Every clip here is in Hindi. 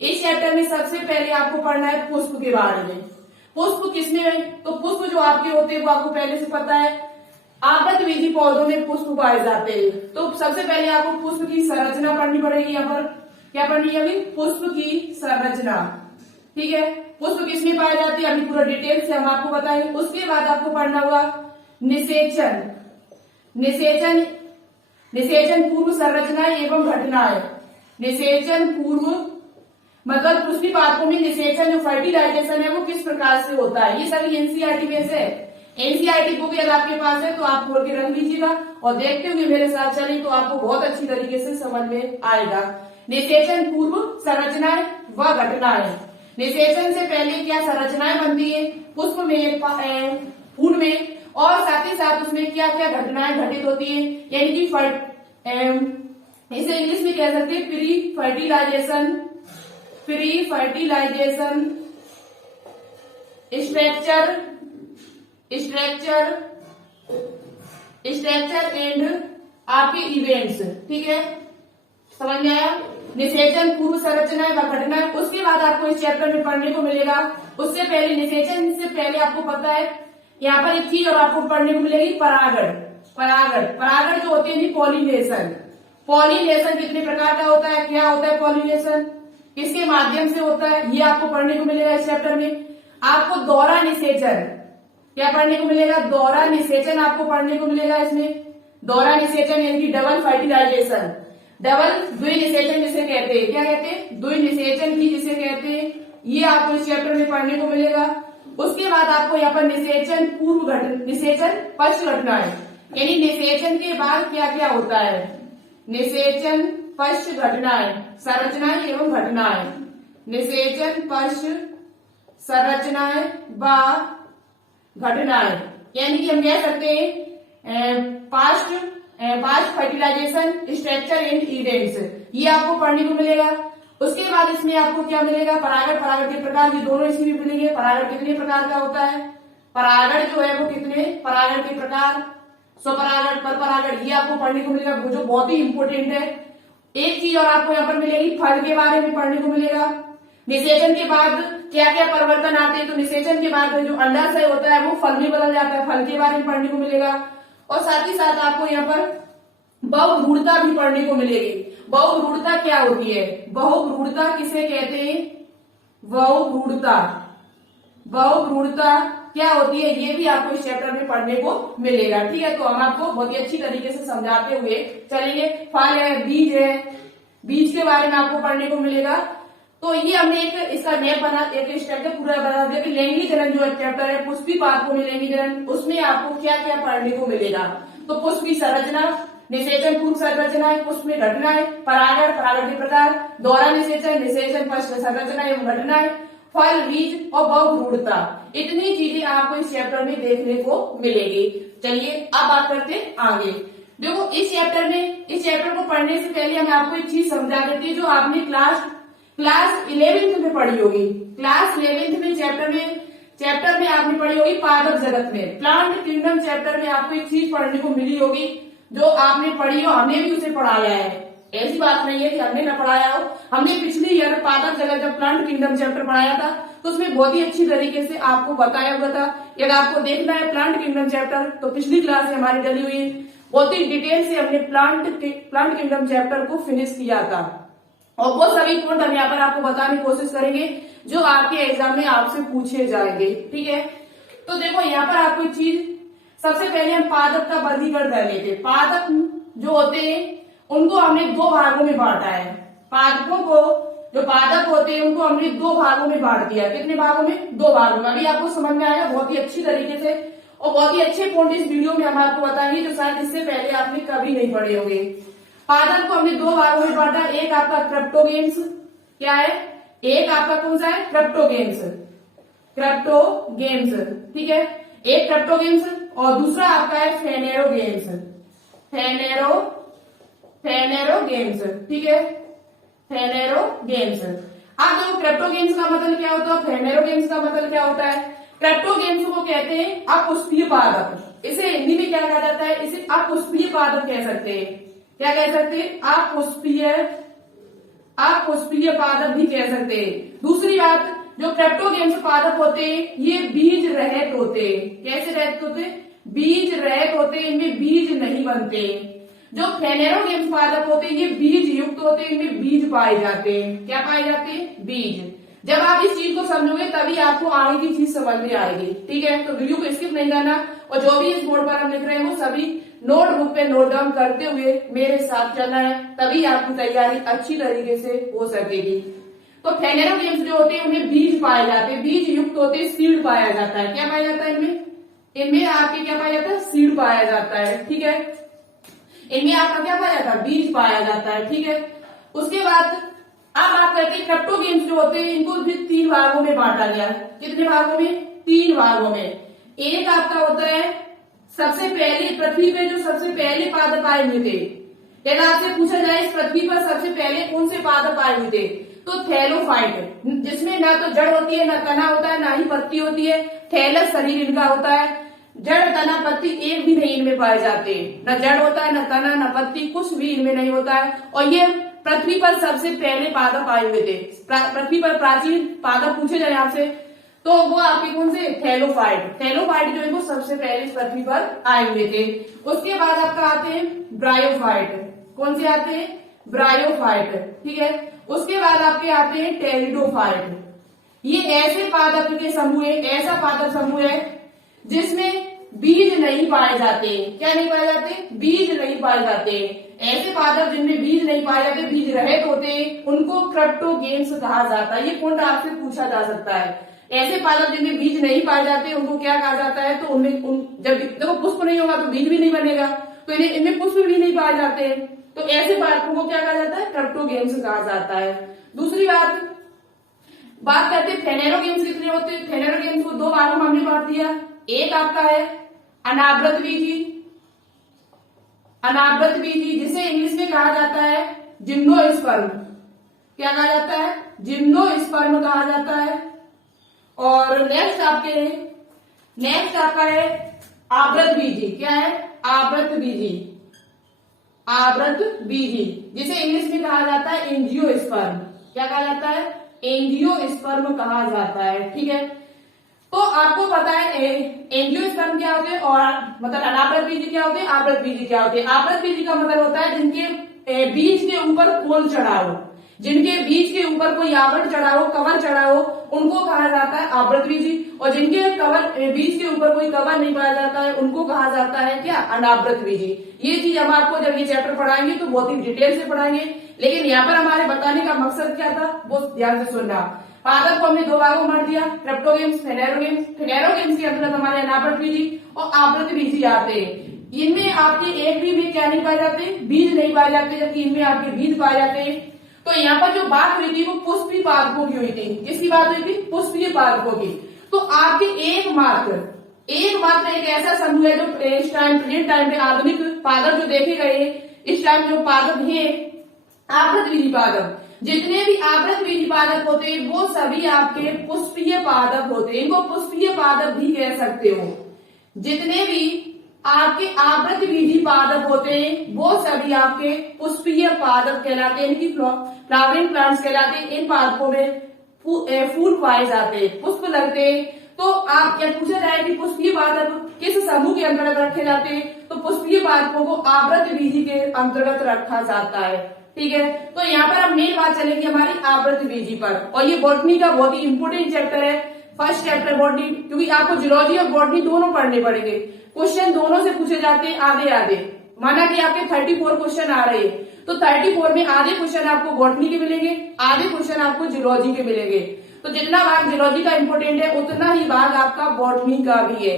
इस चैप्टर में सबसे पहले आपको पढ़ना है पुष्प के बारे में। पुष्प किसमें, तो पुष्प जो आपके होते हैं वो आपको पहले से पता है, आबद्धबीजी पौधों में पुष्प पाए जाते हैं। तो सबसे पहले आपको पुष्प की संरचना पढ़नी पड़ेगी। यहाँ पर क्या पढ़नी है अभी, पुष्प की संरचना। ठीक है, पुष्प किसमें पाए जाते हैं अभी पूरा डिटेल से हम आपको बताएंगे। उसके बाद आपको पढ़ना होगा निषेचन। निषेचन, निषेचन पूर्व संरचनाएं एवं घटनाएं। निषेचन पूर्व मतलब पुष्पी पादपों में निषेचन जो फर्टिलाइजेशन है वो किस प्रकार से होता है, ये सभी एनसीईआरटी में से। एनसीईआरटी बुक यदि आपके पास है तो आप खोल के रख लीजिएगा और देखते हुए मेरे साथ चलें तो आपको बहुत अच्छी तरीके से समझ में आएगा। निषेचन पूर्व संरचनाएं व घटनाएं। निषेचन से पहले क्या संरचनाएं बनती है पुष्प में, फूल में, और साथ ही साथ उसमें क्या क्या घटनाएं घटित होती है, यानी कि इसे इंग्लिश में कह सकते हैं pre fertilization, pre fertilization, structure, structure and आपके इवेंट्स। ठीक है, समझ में आया। निषेचन पूर्व संरचनाएं व घटनाएं। उसके बाद आपको इस चैप्टर में पढ़ने को मिलेगा, उससे पहले निषेचन से पहले आपको पता है यहाँ पर एक चीज और आपको पढ़ने को मिलेगी परागण। परागण, परागण जो होती है पॉलिनेशन। पॉलिनेशन कितने प्रकार का होता है, क्या होता है पॉलिनेशन, किसके माध्यम से होता है, ये आपको पढ़ने को मिलेगा इस चैप्टर में। आपको दोहरा निषेचन क्या पढ़ने को मिलेगा, दोहरा निषेचन आपको पढ़ने को मिलेगा इसमें। दोहरा निषेचन यानी कि डबल फर्टिलाइजेशन, डबल द्विनिषेचन जिसे कहते हैं, क्या कहते हैं द्विनिषेचन की जिसे कहते हैं, ये आपको इस चैप्टर में पढ़ने को मिलेगा। उसके बाद आपको यहाँ पर निषेचन पूर्व निषेचन पश्च घटनाएं, यानी निषेचन के बाद क्या क्या होता है, निषेचन पश्च घटनाएं, संरचनाएं एवं घटनाएं। निषेचन पश्च संरचनाएं व घटनाएं, यानी कि हम कह सकते हैं past fertilization, structure and events, ये आपको पढ़ने को मिलेगा। उसके बाद इसमें आपको क्या मिलेगा, परागण, परागण के प्रकार, ये दोनों इसमें भी मिलेंगे। परागण कितने प्रकार का होता है, परागण जो है वो कितने परागण के प्रकार, स्वपरागण, परपरागण, ये आपको पढ़ने को मिलेगा जो बहुत ही इंपोर्टेंट है। एक चीज और आपको यहाँ पर मिलेगी, फल के बारे में पढ़ने को मिलेगा। निषेचन के बाद क्या क्या परिवर्तन आते हैं, तो निषेचन के बाद जो अंडाशय होता है वो फल में बदल जाता है, फल के बारे में पढ़ने को मिलेगा। और साथ ही साथ आपको यहाँ पर बहुभ्रूणता भी पढ़ने को मिलेगी। बहुभ्रूणता क्या होती है, बहुभ्रूणता किसे कहते हैं, बहुभ्रूणता, बहुभ्रूणता क्या होती है, ये भी आपको इस चैप्टर में पढ़ने को मिलेगा। ठीक है, तो हम आपको बहुत ही अच्छी तरीके से समझाते हुए चलेंगे। फल है, बीज है, बीज के बारे में आपको पढ़ने को मिलेगा। तो ये हमने एक इसका मैप बना, एक स्ट्रक्चर पूरा बना दिया कि लैंगिक जनन जो चैप्टर है पुष्पी पादपों में लैंगिक जनन, उसमें आपको क्या क्या पढ़ने को मिलेगा। तो पुष्प की संरचना, निषेचन पूर्व संरचना, पुष्प में घटनाएं, परागण, परागण के प्रकार, दोहरा निषेचन, निषेचन पश्च संरचना एवं घटनाएं, फल, बीज और बहुभ्रूणता, इतनी चीजें आपको इस चैप्टर में देखने को मिलेगी। चलिए अब बात करते हैं आगे। देखो इस चैप्टर को पढ़ने से पहले हम आपको एक चीज समझा देते हैं जो आपने क्लास 11th में पढ़ी होगी। क्लास 11th में चैप्टर में आपने पढ़ी होगी पादप जगत में, प्लांट किंगडम चैप्टर में आपको एक चीज पढ़ने को मिली होगी जो आपने पढ़ी हो, हमने भी उसे पढ़ाया है। ऐसी बात नहीं है कि हमने न पढ़ाया हो, हमने पिछले ईयर पादप जगत जब प्लांट किंगडम चैप्टर पढ़ाया था तो उसमें बहुत ही अच्छी तरीके से आपको बताया हुआ था। यदि आपको देखना है प्लांट किंगडम चैप्टर तो पिछली क्लास से हमारी डली हुई है, बहुत ही डिटेल से हमने प्लांट किंगडम चैप्टर को फिनिश किया था और वो सभी पॉइंट हम यहाँ पर आपको बताने की कोशिश करेंगे जो आपके एग्जाम में आपसे पूछे जाएंगे। ठीक है, तो देखो यहाँ पर आपको एक चीज, सबसे पहले हम पादप का वर्गीकरण कर लेते हैं। पादप जो होते हैं उनको हमने दो भागों में बांटा है। पादपों को, जो पादप होते हैं उनको हमने दो भागों में बांट दिया। कितने भागों में, दो भागों में। अभी आपको समझ में आएगा बहुत ही अच्छी तरीके से और बहुत ही अच्छे पॉइंट इस वीडियो में हम आपको बताएंगे जो शायद इससे पहले आपने कभी नहीं पढ़े होंगे। पादप को हमने दो भागों में बांटा, एक आपका क्रिप्टोगेम्स, क्या है, एक आपका कौन सा है, क्रिप्टोगेम्स, क्रिप्टोगेम्स। ठीक है, एक क्रिप्टोगेम्स और दूसरा आपका है फेनेरोगेम्स, फेनेरोगेम्स। ठीक है, फेनेरोगेम्स। अब देखो क्रिप्टोगेम्स का मतलब क्या होता है, फेनेरोगेम्स का मतलब क्या होता है। क्रिप्टोगेम्स को कहते हैं अपुष्पीय पादप, इसे हिंदी में क्या कहा जाता है, इसे अपुष्पीय पादप कह सकते हैं। क्या कह सकते हैं, आप पुष्पीय पादप भी कह सकते हैं। दूसरी बात, जो क्रिप्टोगेम्स पादप होते हैं ये बीज रहित होते हैं। कैसे रहित होते हैं? बीज रहित होते हैं, इनमें बीज नहीं बनते। जो फेनेरोगेम्स पादप होते हैं ये बीज युक्त होते हैं, इनमें बीज पाए जाते हैं। क्या पाए जाते हैं? बीज। जब आप इस चीज को समझोगे तभी आपको आगे की चीज समझ में आएगी। ठीक है, तो वीडियो को स्किप नहीं करना और जो भी इस बोर्ड पर हम लिख रहे हैं वो सभी नोटबुक पे नोट डाउन करते हुए मेरे साथ चलना है, तभी आपकी तैयारी अच्छी तरीके से हो सकेगी। तो फेनेरोगेम्स जो होते हैं उनमें बीज पाए जाते हैं, बीज युक्त होते हैं, सीड पाया जाता है। क्या पाया जाता है इनमें? इनमें आपके क्या पाया जाता है? सीड पाया जाता है। ठीक है, इनमें आपका क्या पाया जाता है? बीज पाया जाता है। ठीक है, उसके बाद अब आप कहते हैं क्रिप्टोगेम्स जो होते हैं इनको भी 3 भागों में बांटा गया है। कितने भागों में? 3 भागों में। एक आपका होता है सबसे पहले पृथ्वी पे जो सबसे पहले पादप आए हुए थे। यदि आपसे पूछा जाए इस पृथ्वी पर सबसे पहले कौन से पादप आए हुए थे, तो थैलोफाइट, जिसमें ना तो जड़ होती है, ना तना होता है, ना ही पत्ती होती है। थैलस शरीर इनका होता है। जड़ तना पत्ती एक भी नहीं इनमें पाए जाते, न जड़ होता है, न तना, न पत्ती, कुछ भी इनमें नहीं होता है। और ये पृथ्वी पर सबसे पहले पादप आए हुए थे। पृथ्वी पर प्राचीन पादप पूछे जाए आपसे तो वो आपके कौन से? थैलोफाइट। थैलोफाइट जो है वो सबसे पहले इस पृथ्वी पर आए हुए थे। उसके बाद आपका आते हैं ब्रायोफाइट। कौन से आते हैं? ब्रायोफाइट। ठीक है, उसके बाद आपके आते हैं टेरिडोफाइट। ये ऐसे पादप के समूह है, ऐसा पादप समूह है जिसमें बीज नहीं पाए जाते। क्या नहीं पाए जाते? बीज नहीं पाए जाते। ऐसे पादप जिनमें बीज नहीं पाए जाते, बीज रहित होते, उनको क्रिप्टोगेम्स कहा जाता है। ये कौन आपसे पूछा जा सकता है। ऐसे पादप जिनमें बीज नहीं पाए जाते उनको क्या कहा जाता है? तो उनमें जब देखो पुष्प नहीं होगा तो बीज भी नहीं बनेगा, तो इनमें पुष्प भी नहीं पाए जाते। तो ऐसे पादपों को क्या कहा जाता है? क्रिप्टोगेम्स कहा जाता है। दूसरी बात करते हैं फेनेरोगेम्स कितने होते हैं। फेनेरोगेम्स को 2 भागों में हमने बांट दिया। एक आपका है अनावृत बीजी। अनावृत बीजी जिसे इंग्लिश में कहा जाता है जिम्नोस्पर्म। क्या कहा जाता है? जिम्नोस्पर्म कहा जाता है। और नेक्स्ट आपका है आवृत बीजी। क्या है? आवृत बीजी। आवृत बीजी जिसे इंग्लिश में कहा जाता है एंजियोस्पर्म। क्या कहा जाता है? एंजियोस्पर्म कहा जाता है। ठीक है, तो आपको पता है एंजियोस्पर्म क्या होते हैं और मतलब अनावृत बीजी क्या होते हैं, आवृत बीजी क्या होते हैं। आवृत बीजी का मतलब होता है जिनके बीज के ऊपर खोल चढ़ा हो, जिनके बीज के ऊपर कोई आवरण चढ़ा हो, कवर चढ़ा हो, उनको कहा जाता है आवृत बीजी। और जिनके बीज के ऊपर कोई कवर नहीं पाया जाता है उनको कहा जाता है क्या? अनावृत बीजी। ये चीज हम आपको जब ये चैप्टर पढ़ाएंगे तो बहुत ही डिटेल से पढ़ाएंगे, लेकिन यहाँ पर हमारे बताने का मकसद क्या था वो ध्यान से सुनना। पादप को हमने 2 भागों में बांट दिया, क्रिप्टोगेम्स, फेनेरोगेम्स। फेनेरोगेम्स के अंतर्गत हमारे अनावृत बीजी और आवृत बीजी आते हैं। इनमें आपके एक भी में क्या नहीं पाए जाते? बीज नहीं पाए जाते, जबकि इनमें आपके बीज पाए जाते हैं। तो यहाँ पर जो बात हुई थी वो पुष्पीय पादपों की हुई थी। किसकी बात हुई थी? पुष्पीय पादपों की। तो आपके एकमात्र एक ऐसा समूह है जो इस टाइम प्रेजेंट टाइम पे आधुनिक पादप जो देखे गए इस टाइम जो पादप है आवृत बीजी पादप। जितने भी आवृत बीजी पादप होते हैं वो सभी आपके पुष्पीय पादप होते हैं। इनको पुष्पीय पादप भी कह सकते हो। जितने भी आपके आवृत बीजी पादप होते हैं वो सभी आपके पुष्पीय पादप कहलाते हैं। इनकी फ्लावरिंग प्लांट्स कहलाते हैं। इन पादपों में फूल पाए जाते हैं, पुष्प लगते हैं। तो आप क्या पूछा जाए कि पुष्पीय पादप किस समूह के अंतर्गत रखे जाते हैं, तो पुष्पीय पादपों को आवृत बीजी के अंतर्गत रखा जाता है। ठीक है, तो यहाँ पर अब मेन बात चलेगी हमारी आवृत बीजी पर। और ये बॉटनी का बहुत ही इंपोर्टेंट चैप्टर है, फर्स्ट चैप्टर बॉटनी, क्योंकि आपको जूलॉजी और बॉटनी दोनों पढ़ने पड़ेंगे। क्वेश्चन दोनों से पूछे जाते हैं आधे। माना कि आपके 34 क्वेश्चन आ रहे हैं तो 34 में आधे क्वेश्चन आपको बॉटनी के मिलेंगे, आधे क्वेश्चन आपको जूलॉजी के मिलेंगे। तो जितना भाग जूलॉजी का इंपोर्टेंट है उतना ही भाग आपका बॉटनी का भी है।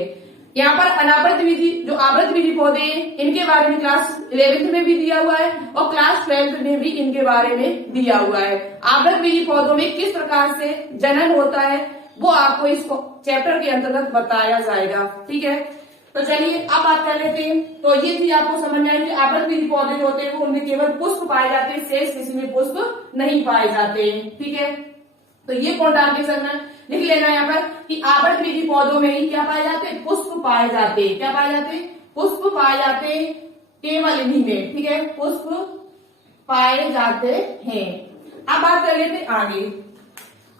यहाँ पर अनावृत बीजी जो आवृत बीजी पौधे हैं इनके बारे में क्लास 11th में भी दिया हुआ है और क्लास 12th में भी इनके बारे में दिया हुआ है। आवृत बीजी पौधों में किस प्रकार से जनन होता है वो आपको इस चैप्टर के अंतर्गत बताया जाएगा। ठीक है, तो चलिए अब बात कर लेते हैं। तो ये चीज आपको समझ में आएगी। आवृत बीजी पौधे जो होते हैं वो उनमें केवल पुष्प पाए जाते हैं, शेष किसी में पुष्प नहीं पाए जाते हैं। ठीक है, तो ये पॉइंट आप लिख लेना यहाँ पर कि आवृत बीजी पौधों में ही क्या पाए जाते हैं? पुष्प पाए जाते हैं। क्या पाए जाते हैं? पुष्प पाए जाते केवल इन्हीं में। ठीक है, पुष्प पाए जाते हैं। अब बात कर लेते हैं आगे।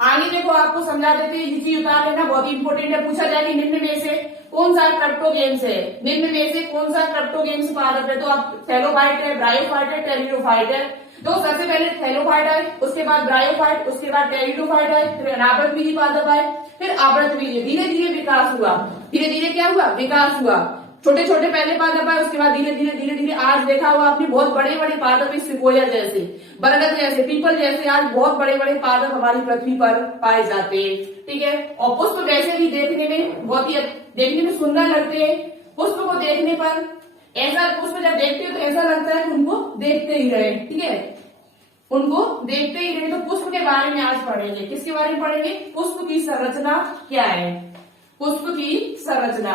आगे देखो आपको समझा देते हैं, इसी उतार लेना, बहुत ही इंपॉर्टेंट है। पूछा जाए कि निम्न में से कौन सा क्रिप्टोगेम्स है, निम्न में से कौन सा क्रिप्टोगेम्स पादप है, तो आप थैलोफाइट है, ब्रायोफाइट है, टेरिडोफाइट है। तो सबसे पहले थैलोफाइट है, उसके बाद ब्रायोफाइट, उसके बाद टेरिडोफाइट है, फिर अनावृत बीजी पादप है, फिर आवृत बीजी। धीरे धीरे विकास हुआ, धीरे धीरे क्या हुआ, विकास हुआ। छोटे छोटे पहले पादप है, उसके बाद धीरे धीरे धीरे धीरे आज देखा हुआ आपने बहुत बड़े बड़े पादप, सिकोया जैसे, बरगद जैसे, पीपल जैसे, आज बहुत बड़े बड़े पादप हमारी पृथ्वी पर पाए जाते हैं। ठीक है, और पुष्प वैसे भी देखने में बहुत ही देखने में सुंदर लगते हैं। पुष्प को देखने पर ऐसा, पुष्प जब देखते हो तो ऐसा लगता है कि उनको देखते ही रहे। ठीक है, उनको देखते ही रहे। तो पुष्प के बारे में आज पढ़ेंगे। किसके बारे में पढ़ेंगे, पुष्प की संरचना क्या है, पुष्प की संरचना।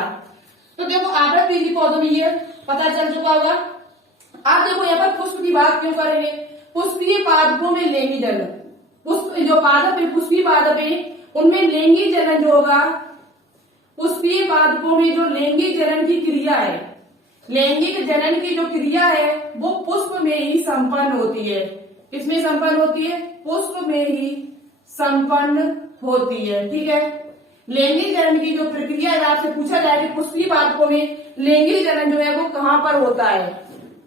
तो देखो आवृत बीजी पौधों में ये पता चल चुका होगा। आप देखो यहाँ पर पुष्प की बात क्यों करेंगे, पुष्पीय पादपों में लैंगिक जनन, पुष्प जो पादप है, पुष्पीय पादप है, उनमें लैंगिक जनन जो होगा, पुष्पीय पादपों में जो लैंगिक जनन की क्रिया है, लैंगिक जनन की जो क्रिया है वो पुष्प में ही संपन्न होती है। किसमें संपन्न होती है, पुष्प में ही संपन्न होती है। ठीक है, लैंगिक जनन की जो प्रक्रिया है, आपसे पूछा जाए कि पुष्पीय पादपों में लैंगिक जनन जो है वो कहाँ पर होता है,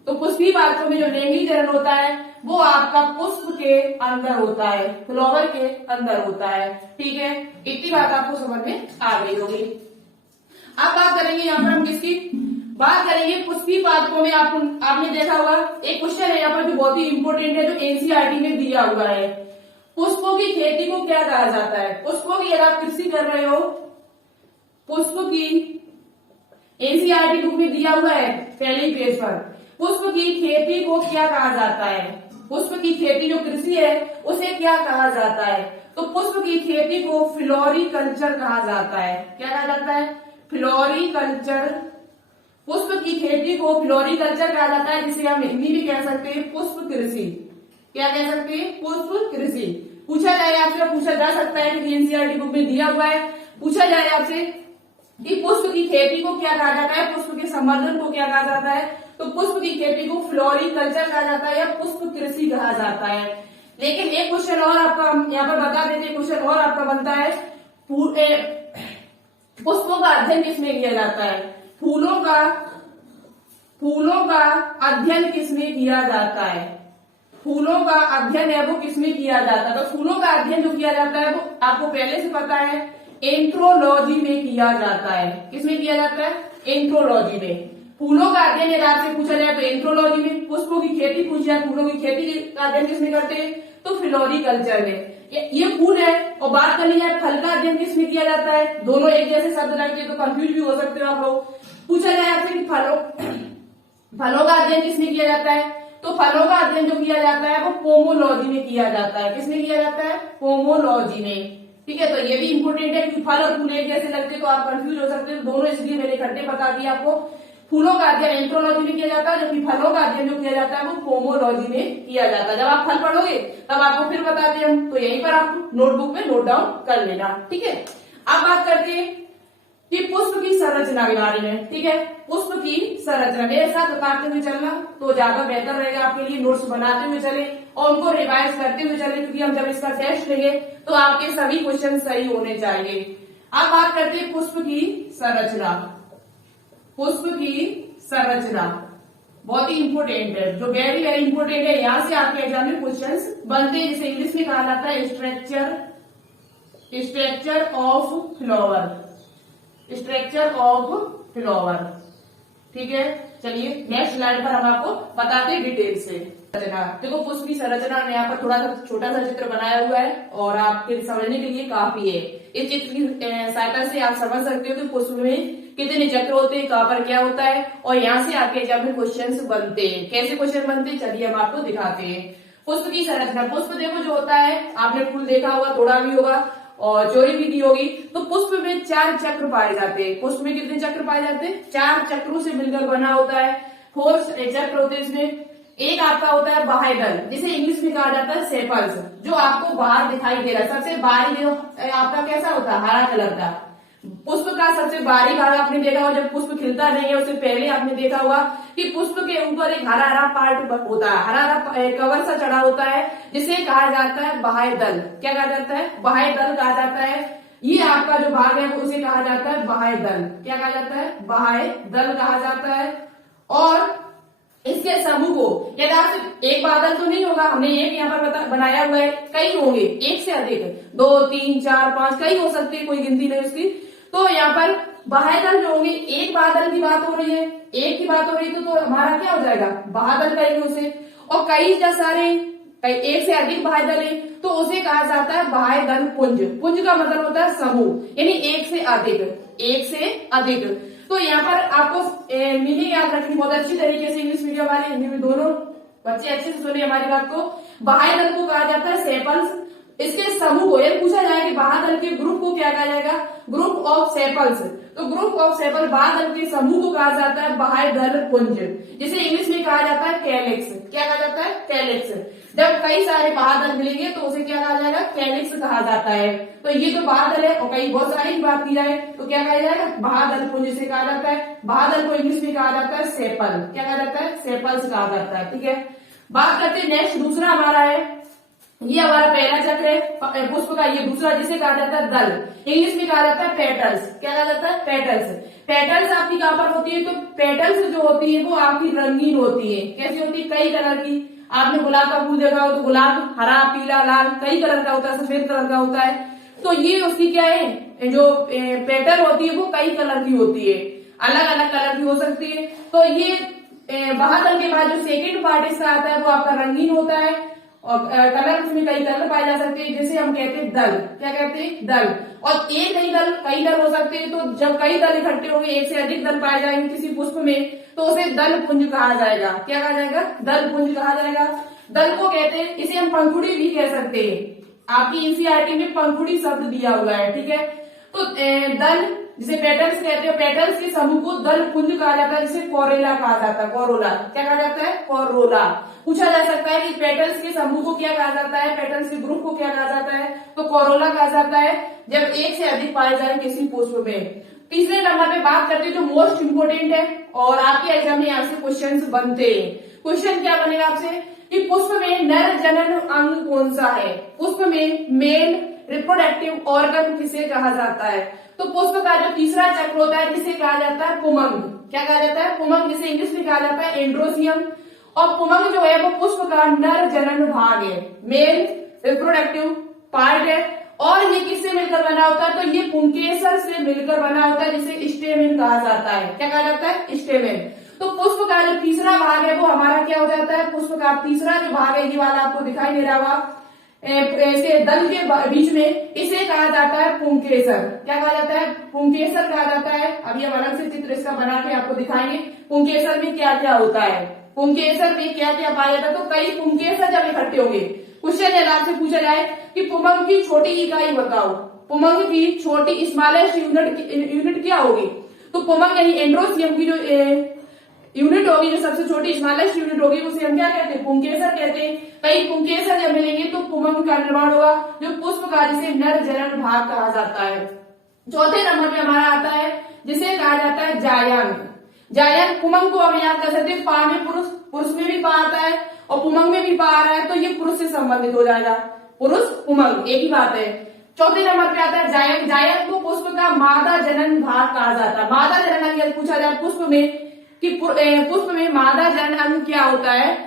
तो पुष्पीय पादपों में जो लैंगिक जनन होता है वो आपका पुष्प के अंदर होता है, फ्लावर के अंदर होता है। ठीक है, इतनी बात आपको समझ में आ गई होगी। अब बात करेंगे यहाँ पर हम किसकी बात करेंगे, पुष्पीय पादपों में आपने देखा होगा एक क्वेश्चन है यहाँ पर जो बहुत ही इंपॉर्टेंट है, जो एनसीईआरटी में दिया हुआ है। पुष्पों की खेती को क्या कहा जाता है, पुष्पों की अगर आप कृषि कर रहे हो, पुष्प की एनसीईआरटी बुक में दिया हुआ है पहले ही पेज पर, पुष्प की खेती को क्या कहा जाता है, पुष्प की खेती जो कृषि है उसे क्या कहा जाता है, तो पुष्प की खेती को फ्लोरिकल्चर कहा जाता है। क्या कहा जाता है, फ्लोरिकल्चर। पुष्प की खेती को फ्लोरिकल्चर कहा जाता है, जिसे हम हिंदी में कह सकते हैं पुष्प कृषि। क्या कह सकते हैं, पुष्प कृषि। पूछा जाए आपसे, पूछा जा सकता है कि एनसीईआरटी बुक में दिया हुआ है, पूछा जाए आपसे कि पुष्प की खेती को क्या कहा जाता है, पुष्प के संवर्धन को क्या कहा जाता है, तो पुष्प की खेती को फ्लोरिकल्चर कहा जाता है या पुष्प कृषि कहा जाता है। लेकिन एक क्वेश्चन और आपका यहाँ पर बता देते, क्वेश्चन और आपका बनता है, पुष्पों का अध्ययन किसमें किया जाता है, फूलों का अध्ययन किसमें किया जाता है, फूलों का अध्ययन है वो किसमें किया जाता है, तो फूलों का अध्ययन जो किया जाता है वो आपको पहले से पता है, एंथ्रोलॉजी में किया जाता है। किसमें किया जाता है, एंथ्रोलॉजी में। फूलों का अध्ययन यदि आपसे पूछा जाए तो एंथ्रोलॉजी में, पुष्पों की खेती पूछी जाए, फूलों की खेती का अध्ययन किसमें करते हैं, तो फ्लोरिकल्चर में। ये फूल है, और बात कर ली जाए फल का अध्ययन किसमें किया जाता है, दोनों एक जैसे शब्द रखते तो कंफ्यूज भी हो सकते हो आप लोग। पूछा जाए आपसे कि फलों का अध्ययन किसमें किया जाता है, तो फलों का अध्ययन जो किया जाता है वो पोमोलॉजी में किया जाता है। किसमें किया जाता है, पोमोलॉजी में। ठीक है, तो ये भी इंपोर्टेंट है कि फल और फूल एक जैसे लगते तो आप कंफ्यूज हो सकते हो, दोनों इसलिए मैंने इकट्ठे बता दिया आपको। फूलों का अध्ययन एंथ्रोलॉजी में किया जाता है, जबकि फलों का अध्ययन जो किया जाता है वो पोमोलॉजी में किया जाता है। जब आप फल पढ़ोगे तब आपको फिर बताते हैं हम, तो यहीं पर आप नोटबुक में नोट डाउन कर लेना। ठीक है, अब बात करते हैं कि पुष्प की संरचना के बारे में। ठीक है, पुष्प की संरचना मेरे साथ बताते हुए चलना तो ज्यादा बेहतर रहेगा आपके लिए, नोट्स बनाते हुए चले और उनको रिवाइज करते हुए चले, क्योंकि हम जब इसका टेस्ट लेंगे तो आपके सभी क्वेश्चन सही होने चाहिए। अब बात करते हैं पुष्प की संरचना। पुष्प की संरचना बहुत ही इंपोर्टेंट है, जो वेरी वेरी इंपोर्टेंट है, यहां से आपके एग्जाम में क्वेश्चंस बनते हैं, जिसे इंग्लिश में कहा जाता है structure of flower, structure of flower. ठीक है, चलिए नेक्स्ट स्लाइड पर हम आपको बताते हैं डिटेल से। देखो पुष्प की संरचना में यहाँ पर थोड़ा सा छोटा सा चित्र बनाया हुआ है और आपके समझने के लिए काफी है। इस चित्र की सहायता से आप समझ सकते हो कि पुष्प में कितने चक्र होते हैं, कहाँ पर क्या होता है, और यहाँ से आपके एग्जाम में क्वेश्चन बनते हैं। कैसे क्वेश्चन बनते हैं, चलिए हम आपको दिखाते हैं। पुष्प की संरचना, पुष्प देखो जो होता है, आपने फूल देखा होगा, तोड़ा भी होगा और चोरी भी की होगी, तो पुष्प में 4 चक्र पाए जाते हैं। पुष्प में कितने चक्र पाए जाते हैं, 4 चक्रों से मिलकर बना होता है। 4 चक्र होते हैं इसमें। एक आपका होता है बाह्य दल, जिसे इंग्लिश में कहा जाता है सेपल्स, जो आपको बाहर दिखाई दे रहा है। सबसे बाहरी जो आपका कैसा होता है, हरा कलर का, पुष्प का सबसे बाहरी भाग आपने देखा होगा, जब पुष्प खिलता नहीं है उससे पहले आपने देखा होगा कि पुष्प के ऊपर एक हरा हरा पार्ट होता है, हरा हरा कवर सा चढ़ा होता है, जिसे कहा जाता है बाह्य दल। क्या कहा जाता है? बाह्य दल कहा जाता है। ये आपका जो भाग है वो उसे कहा जाता है बाह्य दल। क्या कहा जाता है? बाह्य दल कहा जाता है। और इसके समूह को, यदि आप सिर्फ एक बादल तो नहीं होगा, हमने एक यहाँ पर बनाया हुआ है, कई होंगे, एक से अधिक, 2 3 4 5 कई हो सकते हैं, कोई गिनती नहीं उसकी। तो यहाँ पर बाह्य दल जो होंगे, एक बादल की बात हो रही है, एक की बात हो रही है, तो हमारा क्या हो जाएगा? बादल कहेंगे उसे। और कई सारे, एक से अधिक बाह्य दल है तो उसे कहा जाता है बाह्य दल पुंज। पुंज का मतलब होता है समूह, यानी एक से अधिक, एक से अधिक। तो यहाँ पर आपको मीनिंग याद रखनी बहुत अच्छी तरीके से, इंग्लिश मीडियम वाले हिंदी में दोनों बच्चे अच्छे से सुने हमारी बात को। बाह्य दल को कहा जाता है सेपल्स। इसके समूह को, यदि पूछा जाए कि बाह्य दल के ग्रुप को क्या कहा जाएगा? Group of sepals. तो ग्रुप ऑफ सेपल बाह्य दल के समूह को कहा जाता है बाह्य दल पुंज, जिसे इंग्लिश में कहा जाता है कैलिक्स। क्या कहा जाता है? कैलिक्स। जब कई सारे बाह्य दल मिलेंगे तो उसे क्या कहा जाएगा? कैलिक्स कहा जाता है। तो ये तो बाह्य दल है, और कई बहुत सारी की बात की जाए तो क्या कहा जाएगा? बाह्य दल पुंज से कहा जाता है। बाह्य दल को इंग्लिश में कहा जाता है सेपल। क्या कहा जाता है? सेपल्स कहा जाता है। ठीक है, बात करते हैं नेक्स्ट, दूसरा हमारा है, ये हमारा पहला चक्र है पुष्प का, ये दूसरा जिसे कहा जाता है दल, इंग्लिश में कहा जाता है पेटल्स। क्या कहा जाता है? पेटल्स। पेटल्स आपकी कहां पर होती है? तो पेटल्स जो होती है वो आपकी रंगीन होती है। कैसी होती है? कई कलर की। आपने गुलाब का फूल देखा हो तो गुलाब हरा पीला लाल कई कलर का होता है, सफेद कलर का होता है। तो ये उसकी क्या है, जो पेटल होती है वो कई कलर की होती है, अलग अलग कलर की हो सकती है। तो ये बाह्य दल के बाद जो सेकेंड पार्ट इसका आता है वो आपका रंगीन होता है, और कलर उसमें कई कलर पाए जा सकते हैं, जिसे हम कहते हैं दल। क्या कहते हैं? दल। और एक नहीं दल, कई दल हो सकते हैं। तो जब कई दल इकट्ठे होंगे, एक से अधिक दल पाए जाएंगे किसी पुष्प में, तो उसे दल पुंज कहा जाएगा। क्या कहा जाएगा? दल पुंज कहा जाएगा। दल को कहते हैं, इसे हम पंखुड़ी भी कह सकते हैं। आपकी एनसीईआरटी में पंखुड़ी शब्द दिया हुआ है। ठीक है, तो दल जिसे पेटल्स कहते हैं, पेटल्स के समूह को दल पुंज कहा जाता है, जिसे कोरोला कहा जाता है। कोरोला। क्या कहा जाता है? कोरोला। पूछा जा सकता है कि पेटल्स के समूह को क्या कहा जाता है, पेटल्स के ग्रुप को क्या कहा जाता है? तो कोरोला कहा जाता है, जब एक से अधिक पाए जाए किसी पुष्प में। तीसरे नंबर पे बात करते हैं जो मोस्ट इंपोर्टेंट है, और आपके एग्जाम में यहाँ से क्वेश्चन बनते हैं। क्वेश्चन क्या बनेगा आपसे कि पुष्प में नर जनन अंग कौन सा है? पुष्प में मेल रिप्रोडक्टिव ऑर्गन किसे कहा जाता है? तो पुष्प का जो तीसरा चक्र होता है जिसे कहा जाता है पुमंग। क्या कहा जाता है? पुमंग, जिसे इंग्लिश में कहा जाता है एंड्रोसियम। और पुमंग जो है वो पुष्प का नर जनन भाग है, मेल रिप्रोडक्टिव पार्ट है। और ये किससे मिलकर बना होता है? तो ये पुंकेसर से मिलकर बना होता है, जिसे स्टेमेन कहा जाता है। क्या कहा जाता है? स्टेमेन। तो पुष्प का जो तीसरा भाग है वो हमारा क्या हो जाता है? पुष्प का तीसरा जो भाग है, ये वाला आपको दिखाई दे रहा होगा ऐसे दल के बीच में, इसे कहा जाता है पुंकेसर। क्या कहा जाता है? पुंकेसर कहा जाता है। अभी हम अलग से चित्र इसका बना के आपको दिखाएंगे पुंकेसर में क्या क्या होता है, पुंकेसर में क्या क्या पाया जाता है। तो कई पुंकेसर जब इकट्ठे होंगे, क्वेश्चन यदि आपसे पूछा जाए कि पुमंग की छोटी इकाई बताओ, पुमंग की छोटी स्मॉलेस्ट यूनिट क्या होगी? तो पुमंग यानी एंड्रोसियम की जो यूनिट होगी, जो सबसे छोटी स्मॉलेस्ट यूनिट होगी, उसे हम क्या कहते हैं? पुंकेसर कहते हैं। कई पुंकेसर जब मिलेंगे तो पुमंग का निर्माण होगा, जो पुष्प का, जिसे नर जनन भाग कहा जाता है। चौथे नंबर पे हमारा आता है जिसे कहा जाता है जायांग। जायांग पुमंग को हम याद कर सकते हैं, पा में पुरुष, पुरुष में भी पा आता है और पुमंग में भी पा आ रहा है, तो ये पुरुष से संबंधित हो जाएगा, पुरुष पुमंग एक ही बात है। चौथे नंबर पे आता है जायंग। जायंग को पुष्प का मादा जनन भाग कहा जाता है। मादा जनन अंग पूछा जाए पुष्प में कि पुष्प में मादा जनन अंग क्या होता है,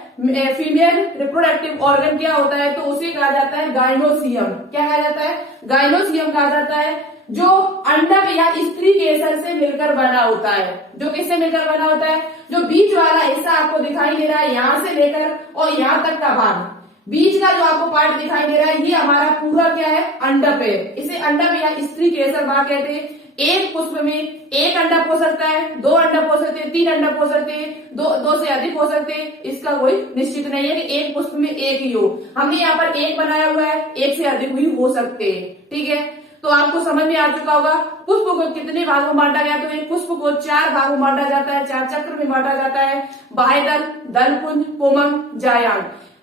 फीमेल रिप्रोडक्टिव ऑर्गन क्या होता है, तो उसे कहा जाता है गाइनोसियम। क्या कहा जाता है? गाइनोसियम कहा जाता है, जो अंडक या स्त्री केसर से मिलकर बना होता है। जो किससे मिलकर बना होता है? जो बीच वाला हिस्सा आपको दिखाई दे रहा है, यहाँ से लेकर और यहाँ तक का भाग, बीच का जो आपको पार्ट दिखाई दे रहा है, ये हमारा पूरा क्या है? अंडक है। इसे अंडक या स्त्री केसर भाग कहते हैं। एक पुष्प में एक अंडक हो सकता है, 2 अंडक हो सकते हैं, 3 अंडक हो सकते हैं, दो से अधिक हो सकते हैं। इसका कोई निश्चित नहीं है कि एक पुष्प में एक ही हो। हमने यहाँ पर एक बनाया हुआ है, एक से अधिक भी हो सकते हैं। ठीक है, तो आपको समझ में आ चुका होगा पुष्प को कितने भागों में बांटा गया। तो एक पुष्प को 4 भागों में बांटा जाता है, 4 चक्र में बांटा जाता है। बाह्य दल, दलपुंज, पुमंग, जायांग।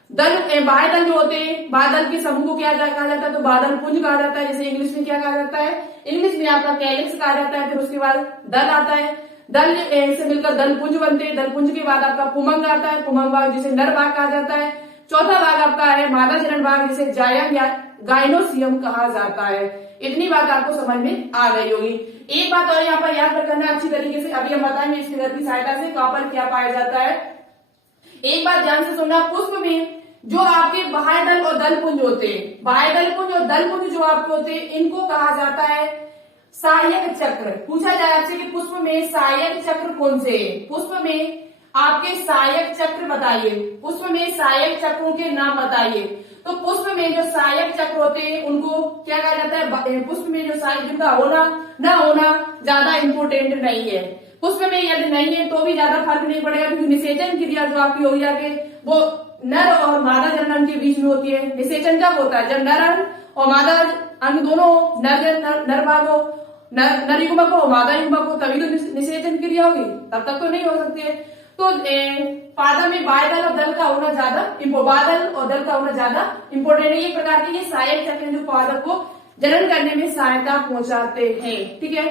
बाह्य दल जो होते हैं, बाह्य दल के समूह को क्या कहा जाता है, तो बादल पुंज कहा जाता है। जैसे इंग्लिश में क्या कहा जाता है, इंग्लिश में आपका कैलिक्स कहा जाता है। फिर उसके बाद दल आता है, दल से मिलकर दल पुंज बनते हैं। दल पुंज के बाद आपका पुमंग आता है, पुमंग भाग जिसे नर भाग कहा जाता है। चौथा भाग आपका है मादा जनन भाग, जिसे जायम या गाइनोसियम कहा जाता है। इतनी बात आपको समझ में आ गई होगी। एक बात और यहाँ पर याद रखना अच्छी तरीके से, अभी हम बताएंगे इस फिगर की सहायता से कहां पर क्या पाया जाता है। एक बात ध्यान से सुनना, पुष्प में जो आपके बाह्य दल और दल पुंज होते हैं, बाह्य दल पुंज और दल पुंज जो आपके होते हैं, इनको कहा जाता है सहायक चक्र। पूछा जाए आपसे कि पुष्प में सहायक चक्र कौन से है, पुष्प में आपके सहायक चक्र बताइए, पुष्प में सहायक चक्रों के नाम बताइए। तो पुष्प में जो सहायक चक्र होते हैं उनको क्या कहा जाता है, पुष्प में जो सहायक, जिनका होना ना होना ज्यादा इंपोर्टेंट नहीं है। पुष्प में यदि नहीं है तो भी ज्यादा फर्क नहीं पड़ेगा, क्योंकि निषेचन क्रिया जो आपकी होगी आगे वो नर और मादा जनन के बीच में होती है। निषेचन कब होता है, जब नर अंग और मादा अंग दोनों नर भाग हो, नर युग्मक हो, मादा युग्मक हो, तभी तो निषेचन क्रिया होगी, तब तक तो नहीं हो सकती है। तो पादप में बाह्य दल और दल का होना ज्यादा, बादल और दल का होना ज्यादा इंपोर्टेंट है। एक प्रकार के ये सहायक चक्र जो पादप को जनन करने में सहायता पहुंचाते हैं। ठीक है,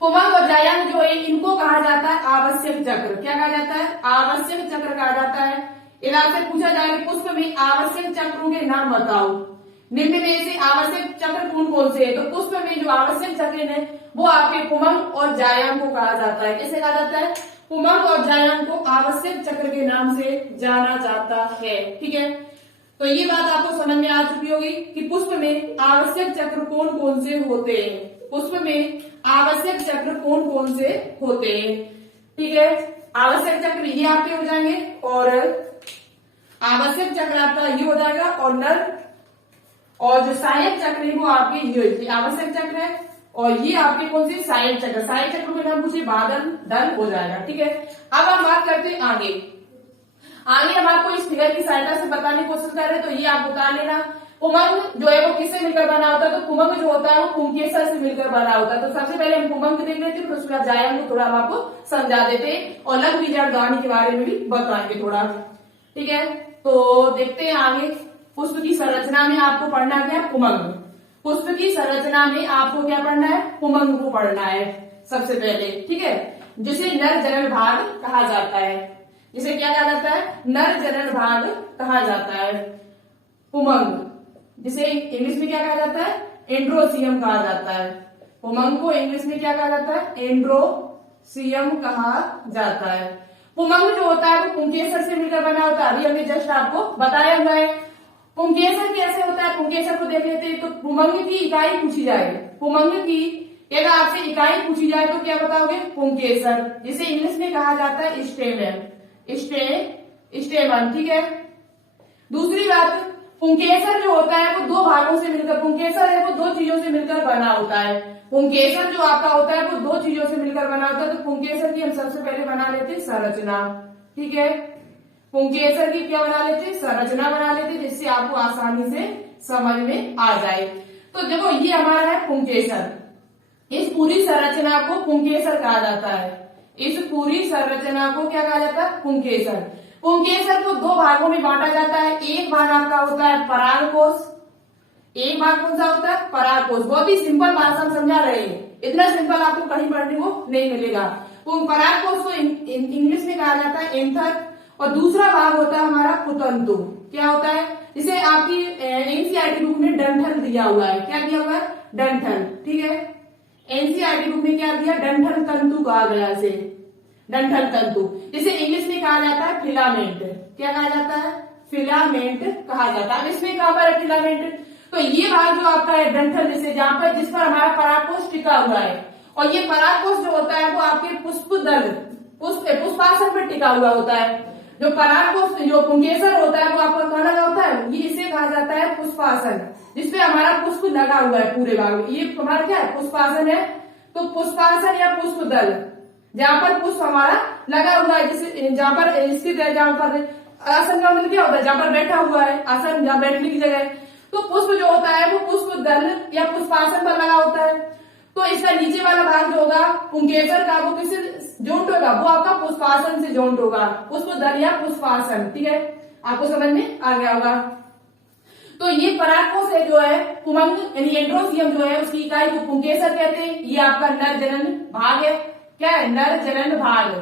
पुमंग और जायंग जो है इनको कहा जाता है आवश्यक चक्र। क्या कहा जाता है, आवश्यक चक्र कहा जाता है। यदि आपसे पूछा जाए पुष्प में आवश्यक चक्रों के नाम बताओ, निम्न में से आवश्यक चक्र कौन कौन से है, तो पुष्प में जो आवश्यक चक्र है वो आपके पुमंग और जायंग को कहा जाता है। कैसे कहा जाता है, पुमंग और जायंग को आवश्यक चक्र के नाम से जाना जाता है। ठीक है, तो ये बात आपको समझ में आ चुकी होगी कि पुष्प में आवश्यक चक्र कौन कौन से होते हैं, पुष्प में आवश्यक चक्र कौन कौन से होते हैं। ठीक है, आवश्यक चक्र ये आपके हो जाएंगे और आवश्यक चक्र आपका ये हो जाएगा, और नर और जो सहायक चक्र है वो आपके ये आवश्यक चक्र है, और ये आपके कौन से सहायक चक्र, सहायक चक्र में नाम पूछे बादल दल हो जाएगा। ठीक है, अब हम बात करते हैं आगे हम आपको इस फिगर की सहायता से बताने की कोशिश कर रहे हैं, तो ये आप बता लेना। पुमंग जो है वो किससे मिलकर बना होता है, तो पुमंग जो होता है वो पुंकेसर से मिलकर बना होता है। तो सबसे पहले हम पुमंग देख लेते हैं, फिर उसके बाद जायंग को थोड़ा हम आपको समझा देते हैं और लघु बीजांड गानी के बारे में भी बताएंगे थोड़ा। ठीक है, तो देखते हैं आगे। पुष्प की संरचना में आपको पढ़ना क्या है, पुमंग। पुष्प की संरचना में आपको क्या पढ़ना है, पुमंग को पढ़ना है सबसे पहले। ठीक है, जिसे नर जनन भाग कहा जाता है, जिसे क्या कहा जाता है, नर जनन भाग कहा जाता है। पुमंग जिसे इंग्लिश में क्या कहा जाता है, एंड्रोसियम कहा जाता है। पुमंग को इंग्लिश में क्या कहा जाता है, एंड्रोसियम कहा जाता है। पुमंग जो होता है वो पुंकेसर से मिलकर बना होता है, अभी हमने जस्ट आपको बताया हुआ है। पुंकेसर कैसे होता है, पुंकेसर को देख लेते हैं। तो पुमंग की इकाई पूछी जाए, पुमंग की अगर आपसे इकाई पूछी जाए तो क्या बताओगे, पुंकेसर, जिसे इंग्लिश में कहा जाता है स्टेमन, स्टेमन। ठीक है, दूसरी बात, पुंकेसर जो होता है वो दो भागों से मिलकर, पुंकेसर है वो दो चीजों से मिलकर बना होता है। पुंकेसर जो आपका होता है वो दो चीजों से मिलकर बना होता है। तो पुंकेसर की हम सबसे पहले बना लेते हैं संरचना। ठीक है, पुंकेसर की क्या बना लेते, संरचना बना लेते, जिससे आपको आसानी से समझ में आ जाए। तो देखो ये हमारा है पुंकेसर, इस पूरी संरचना को पुंकेसर कहा जाता है। इस पूरी संरचना को क्या कहा जाता है, पुंकेसर। पुंकेसर को दो भागों में बांटा जाता है। एक भाग आपका होता है परागकोश, एक भाग कौन सा होता है, परागकोश। बहुत ही सिंपल भाषा में समझा रहे हैं, इतना सिंपल आपको कहीं पढ़ने को नहीं मिलेगा। परागकोश को इंग्लिश में कहा जाता है एंथर, और दूसरा भाग होता है हमारा पुतंतु। क्या होता है, जिसे आपकी एनसीईआरटी बुक में डंठल दिया हुआ है। क्या दिया हुआ है, डंठल। ठीक है, एनसीईआरटी बुक में क्या दिया, डंठल तंतु कहा गया इसे, डंठल तंतु, जिसे इंग्लिश में कहा जाता है फिलामेंट। क्या कहा जाता है, फिलामेंट कहा जाता है। इसमें कहां पर है फिलामेंट, तो ये भाग जो आपका है डंठल, जिसे जहां पर जिस पर हमारा परागकोश टिका हुआ है, और ये परागकोश जो होता है वो आपके पुष्पदल पुष्पासन पर टिका हुआ होता है। जो परागकोश जो पुंकेसर होता है वो आपका कहाँ लगा होता है, ये इसे कहा जाता है पुष्पासन, जिसपे हमारा पुष्प लगा हुआ है पूरे भाग में। ये हमारा क्या है, पुष्पासन है। तो पुष्पासन या पुष्पदल, जहां पर पुष्प हमारा लगा हुआ है, जिसे जहां पर स्थित है, जहां पर आसन का मतलब क्या होता है, जहां पर बैठा हुआ है, आसन जहां बैठने की जगह है। तो पुष्प जो होता है वो पुष्प दल या पुष्पासन पर लगा होता है। तो इसका नीचे वाला भाग जो होगा पुंकेसर का, वो किससे जॉइंट होगा, वो आपका पुष्पासन से जॉइंट होगा, पुष्प दल या पुष्पासन। ठीक है, आपको समझ में आ गया होगा। तो ये परागकोश है जो है पुमंग यानी एंड्रोसियम जो है उसकी इकाई को पुंकेसर कहते हैं। ये आपका नर जनन भाग है। क्या है? नर जनन भाग।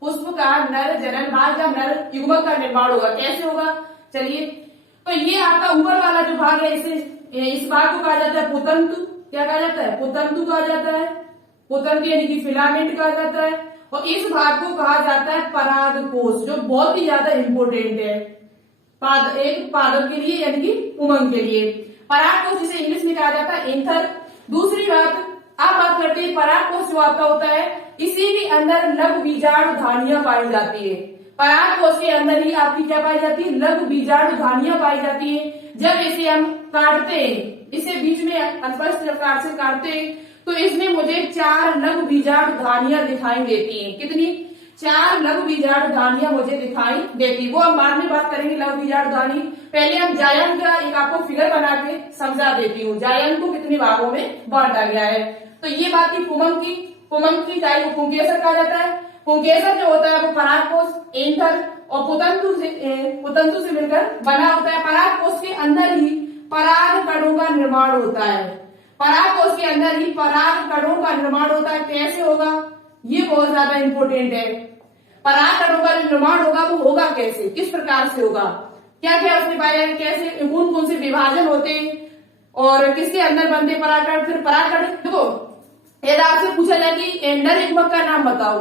पुष्प का नर जनन भाग जब नर युग्मक का निर्माण होगा। कैसे होगा? चलिए, तो ये आपका ऊपर वाला जो भाग है इस भाग को कहा जाता है पुतंतु। क्या कहा जाता है? पुतंतु कहा जाता है। पुतंतु यानी कि फिलामेंट कहा जाता है। और इस भाग को कहा जाता है परागकोश, जो बहुत ही ज्यादा इंपोर्टेंट है एक पादप के लिए यानी कि उमंग के लिए। परागकोश जिसे इंग्लिश में कहा जाता है एंथर। दूसरी बात, आप बात करते हैं परागकोश जो आपका होता है इसी के अंदर लघु बीजाणु धानियां पाई जाती है। परागकोश के अंदर ही आपकी क्या पाई जाती है? लघु बीजाणु धानियां पाई जाती है। जब इसे हम काटते हैं, इसे बीच में अस्पष्ट प्रकार से काटते हैं, तो इसमें मुझे 4 लघु बीजाणु धानियां दिखाई देती हैं। कितनी? 4 लघु बीजाणु धानियां मुझे दिखाई देती। वो हम बाद में बात करेंगे लघु बीजाणु धानी। पहले हम जायंत का एक आपको फिगर बना के समझा देती हूँ। जायंत को कितने भागों में बांटा गया है। तो ये बात थी पुमंग की। पुमंग की इकाई को पुंकेसर कहा जाता है। पुंकेसर जो होता है वो परागकोश, एंथर और पुतंतु से मिलकर बना होता है। परागकोश के अंदर ही पराग कणों का निर्माण होता है। परागकोश के अंदर ही पराग कणों का निर्माण होता है। कैसे होगा? ये बहुत ज्यादा इंपोर्टेंट है। पराग कणों का जो निर्माण होगा वो होगा कैसे, किस प्रकार से होगा, क्या क्या उसमें पाया, कैसे कौन कौन से विभाजन होते हैं और किसके अंदर बनते परागकण। फिर परागकण देखो, यदि आपसे पूछा जाए कि नर युग्मक का नाम बताओ,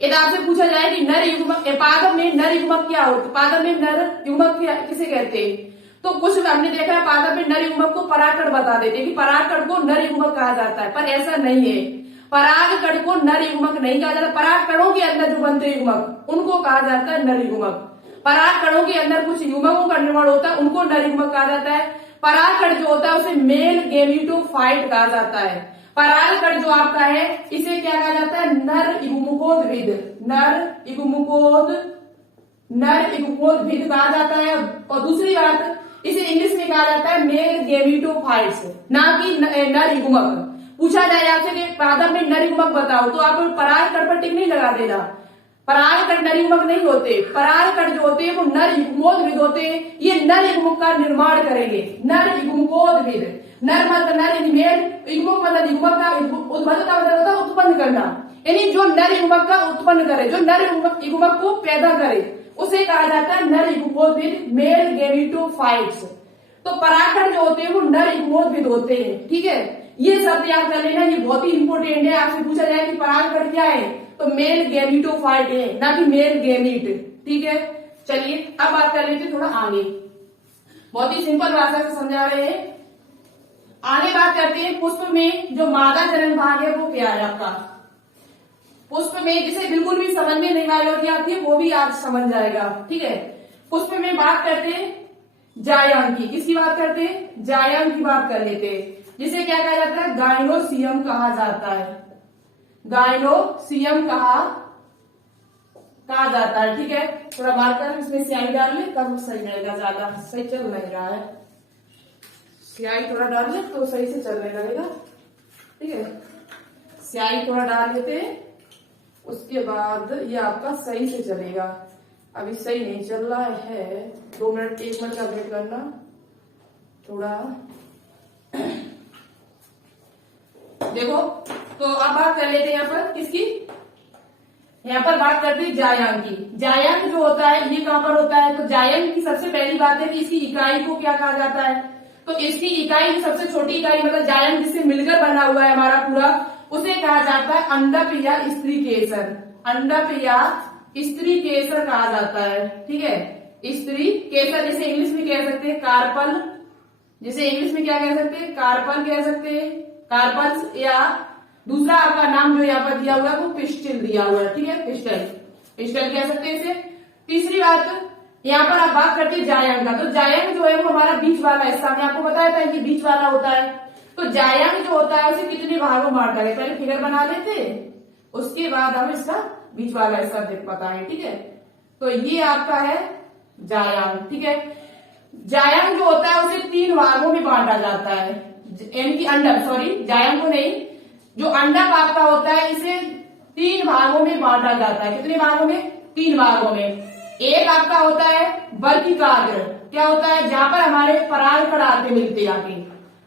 यदि आपसे पूछा जाए कि नर युग्मक पादप में नर युग्मक क्या होता है, पादप में नर युग्मक किसे कहते हैं, तो कुछ हमने देखा है पादप में नर युग्मक को परागकण बता देते हैं कि परागकण को नर युग्मक कहा जाता है, पर ऐसा नहीं है। परागकण को नर युग्मक नहीं कहा जाता। परागकणों के अंदर जो बनते युग्मक उनको कहा जाता है नर युग्मक। परागकणों के अंदर कुछ युग्मकों का निर्माण होता है उनको नर युग्मक कहा जाता है। परागकण जो होता है उसे मेल गेमिटोफाइट कहा जाता है। परागकण जो आपका है इसे क्या कहा जाता है? नर युग्मकोद्भिद। नर युग्मकोद्भिद कहा जाता है। और दूसरी बात, इसे इंग्लिश में कहा जाता है मेल गेमिटोफाइट्स, ना कि नर युग्मक। पूछा जाए आपसे कि पादप में नर युग्मक बताओ, तो आप परागकण पर टिक नहीं लगा देना। परागकण नर युग्मक नहीं होते। परागकण जो होते हैं वो नर युग्मोद्भिद होते हैं। ये नर युग्मक का निर्माण करेंगे। नर युग्मकोद्भिद, नर मतलब नर यानी मेल, युग्मक मतलब युग्मक का उद्भव का मतलब होता है उत्पन्न करना, यानी जो नर युग्मक का उत्पन्न करे, जो नर युग्मक को पैदा करे उसे कहा जाता है नर युग्मोद्भिद, मेल गेमिटोफाइट्स। तो परागकण जो होते हैं वो नर युग्मोद्भिद होते हैं। ठीक है, ये शब्द याद कर लेना, ये बहुत ही इंपोर्टेंट है। आपसे पूछा जाए कि परागकण क्या है, तो मेल गेमिटोफाइट है, ना कि मेल गेमिट। ठीक है, चलिए अब बात कर लेते थोड़ा आगे। बहुत ही सिंपल भाषा से समझा रहे हैं। आगे बात करते हैं पुष्प में जो मादा जनन भाग है वो क्या है आपका। पुष्प में जिसे बिल्कुल भी समझ में नहीं आती आती है वो भी आज समझ जाएगा। ठीक है, पुष्प में बात करते हैं जायंत की। किसकी बात करते हैं? जायंत की बात कर लेते हैं, जिसे क्या कहा जाता है? गाइनोसियम कहा जाता है। गाइनोसियम कहा जाता है। ठीक है, थोड़ा मार्कर इसमें स्याही डाल ले तब सही रहेगा, ज्यादा सही चल नहीं रहा है। स्याही थोड़ा डाल ले तो सही से चलने लगेगा। ठीक है, स्याही थोड़ा डाल लेते हैं, उसके बाद ये आपका सही से चलेगा। अभी सही नहीं चल रहा है, 2 मिनट 1 मिनट का वेट करना थोड़ा। देखो, तो अब बात कर लेते हैं यहाँ पर किसकी, यहाँ पर बात करते हैं जायंत की। जायंत जो होता है ये कहां पर होता है, तो जायंत की सबसे पहली बात है कि इसकी इकाई को क्या कहा जाता है, तो इसकी इकाई सबसे छोटी इकाई मतलब जायंत जिससे मिलकर बना हुआ है हमारा पूरा, उसे कहा जाता है अंडप या स्त्री केसर। अंडप या स्त्री केसर कहा जाता है। ठीक है, स्त्री केसर, जिसे इंग्लिश में कह सकते हैं कार्पल, जिसे इंग्लिश में क्या कह सकते हैं? कार्पल कह सकते हैं, कार्पल्स, या दूसरा आपका नाम जो यहाँ पर दिया हुआ है वो पिस्टल दिया हुआ है। ठीक है, पिस्टल कह सकते हैं इसे। तीसरी बात, यहाँ पर आप बात करते हैं जायंत का, तो जायंत जो है वो हमारा बीच वाला हिस्सा, मैं आपको बताया था कि बीच वाला होता है। तो जायंत जो होता है उसे कितने भागों में बांटा है, पहले फिगर बना लेते, उसके बाद हम इसका बीच वाला हिस्सा बताएं। ठीक है, तो ये आपका है जायंत। ठीक है, जायंत जो होता है उसे 3 भागों में बांटा जाता है, यानी कि अंडक, सॉरी जायंत को नहीं, जो अंडक आपका होता है इसे 3 भागों में बांटा जाता है। कितने भागों में? 3 भागों में। एक आपका होता है वर्तिकाग्र। क्या होता है? जहां पर हमारे परागकण आके मिलते हैं, आपके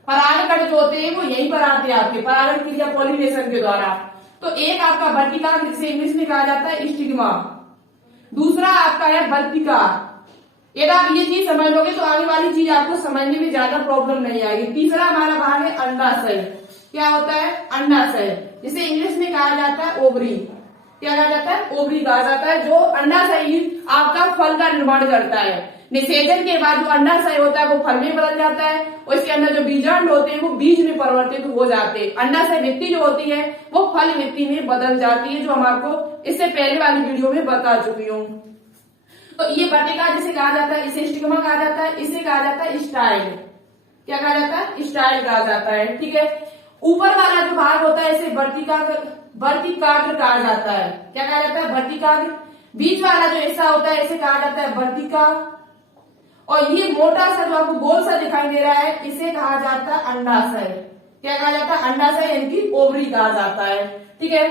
परागकण जो होते हैं वो यहीं पर आते हैं आपके परागण क्रिया पॉलिनेशन के द्वारा। तो एक आपका वर्तिकाग्र जिसे इंग्लिश में कहा जाता है स्टिग्मा, दूसरा आपका है वर्तिका। यदि आप ये चीज समझ लोगे तो आगे वाली चीज आपको समझने में ज्यादा प्रॉब्लम नहीं आएगी। तीसरा हमारा भाग है अंडाशय। क्या होता है? अंडाशय, जिसे इंग्लिश में कहा जाता है ओवरी। क्या कहा जाता है? ओवरी कहा जाता है। जो अंडाशय ही आपका फल का निर्माण करता है। निषेचन के बाद जो अंडाशय होता है वो फल में बदल जाता है और इसके अंदर जो बीजांड होते हैं वो बीज में परिवर्तित हो जाते हैं। अंडाशय भित्ति जो होती है वो फल भित्ति में बदल जाती है, जो हम आपको इससे पहले वाली वीडियो में बता चुकी हूँ। तो ये वर्तिका जिसे कहा जाता है, इसे स्टिग्मा कहा जाता है, इसे कहा जाता है स्टाइल। क्या कहा जाता है? स्टाइल कहा जाता है। ठीक है, ऊपर वाला जो भाग होता है इसे वर्तिकाग्र कहा जाता है। क्या कहा जाता है? वर्तिकाग्र। बीच वाला जो हिस्सा होता है इसे कहा जाता है वर्तिका, और ये मोटा सा जो आपको गोल सा दिखाई दे रहा है इसे कहा जाता है अंडाशय। क्या कहा जाता है? अंडाशय यानी ओवरी कहा जाता है। ठीक है,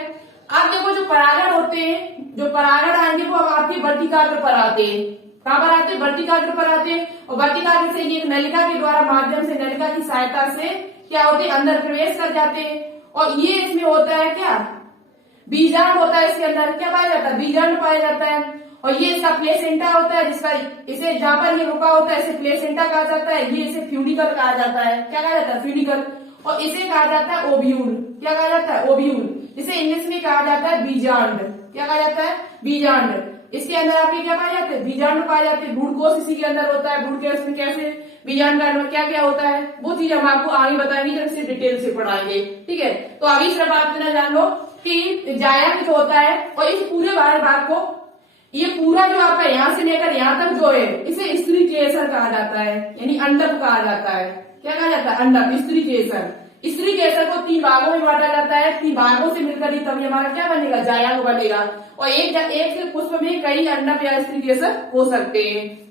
अब देखो जो परागण होते हैं, जो परागण आएंगे वो अब आपके वर्तिकाग्र पर आते हैं। कहां पर आते हैं? वर्तिकाग्र पर आते हैं। और वर्तिकाग्र से ये एक नलिका के द्वारा माध्यम से नलिका की सहायता से क्या होते हैं? अंदर प्रवेश कर जाते हैं। और ये इसमें होता है क्या? बीजांड होता है। इसके अंदर क्या पाया जाता है? बीजांड पाया जाता है। और ये इसका प्लेसेंटा होता है, जिसका इसे जहां पर ये रुका होता है इसे प्लेसेंटा कहा जाता है। ये इसे फ्यूनिकल कहा जाता है। क्या कहा जाता है? फ्यूनिकल। और इसे कहा जाता है ओव्यूल। क्या कहा जाता है? ओव्यूल। इसे इंग्लिश में कहा जाता है बीजांड। क्या कहा जाता है? बीजांड। इसके अंदर आपके क्या पाए जाते हैं? बीजांड पाए जाते हैं। भ्रूणकोश इसी के अंदर होता है। भ्रूणकोश में कैसे बीजांड का अंदर क्या क्या होता है वो चीज हम आपको आगे बताएंगे जब इसे डिटेल से पढ़ाएंगे। ठीक है, तो अभी सिर्फ आप इतना जान लो कि जायक जो होता है और इस पूरे भाग को, ये पूरा जो आपका यहाँ से लेकर यहाँ तक जो है इसे स्त्री केसर कहा जाता है, यानी अंडक कहा जाता है। क्या कहा जाता है? अंडक, स्त्री केसर। स्त्री केसर को 3 भागों में बांटा जाता है। 3 भागों से मिलकर ही तभी हमारा क्या बनेगा? जायक बनेगा। और एक पुष्प में कई अंडक या स्त्री केसर हो सकते हैं।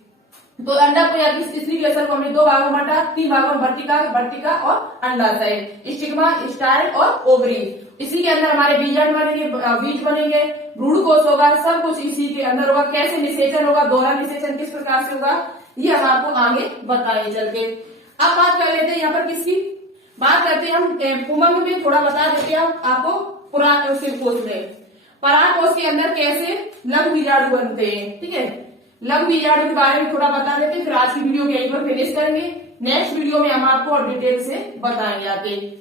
तो अंडक या स्त्री केसर को हमने 2 भागों में बांटा। 3 भागों में वर्तिका और अंडाशय, स्टिग्मा, स्टाइल और ओवरी। इसी के अंदर हमारे बीजांड बनेंगे, बीज बनेंगे, भ्रूणकोश होगा, सब कुछ इसी के अंदर होगा। कैसे निषेचन होगा, दोहरा निषेचन किस प्रकार से होगा, ये हम आपको आगे बताएंगे चल के। अब बात कर लेते हैं यहाँ पर किसकी बात करते हैं हम, पुमंग में थोड़ा बता देते हैं हम आपको। परागकोश में, परागकोश के अंदर कैसे लघु बीजाणु बनते हैं। ठीक है, लघु बीजाणु के बारे में थोड़ा बता देते हैं, फिर आज की वीडियो के यहीं पर फिनिश करेंगे। नेक्स्ट वीडियो में हम आपको और डिटेल से बताएंगे आगे।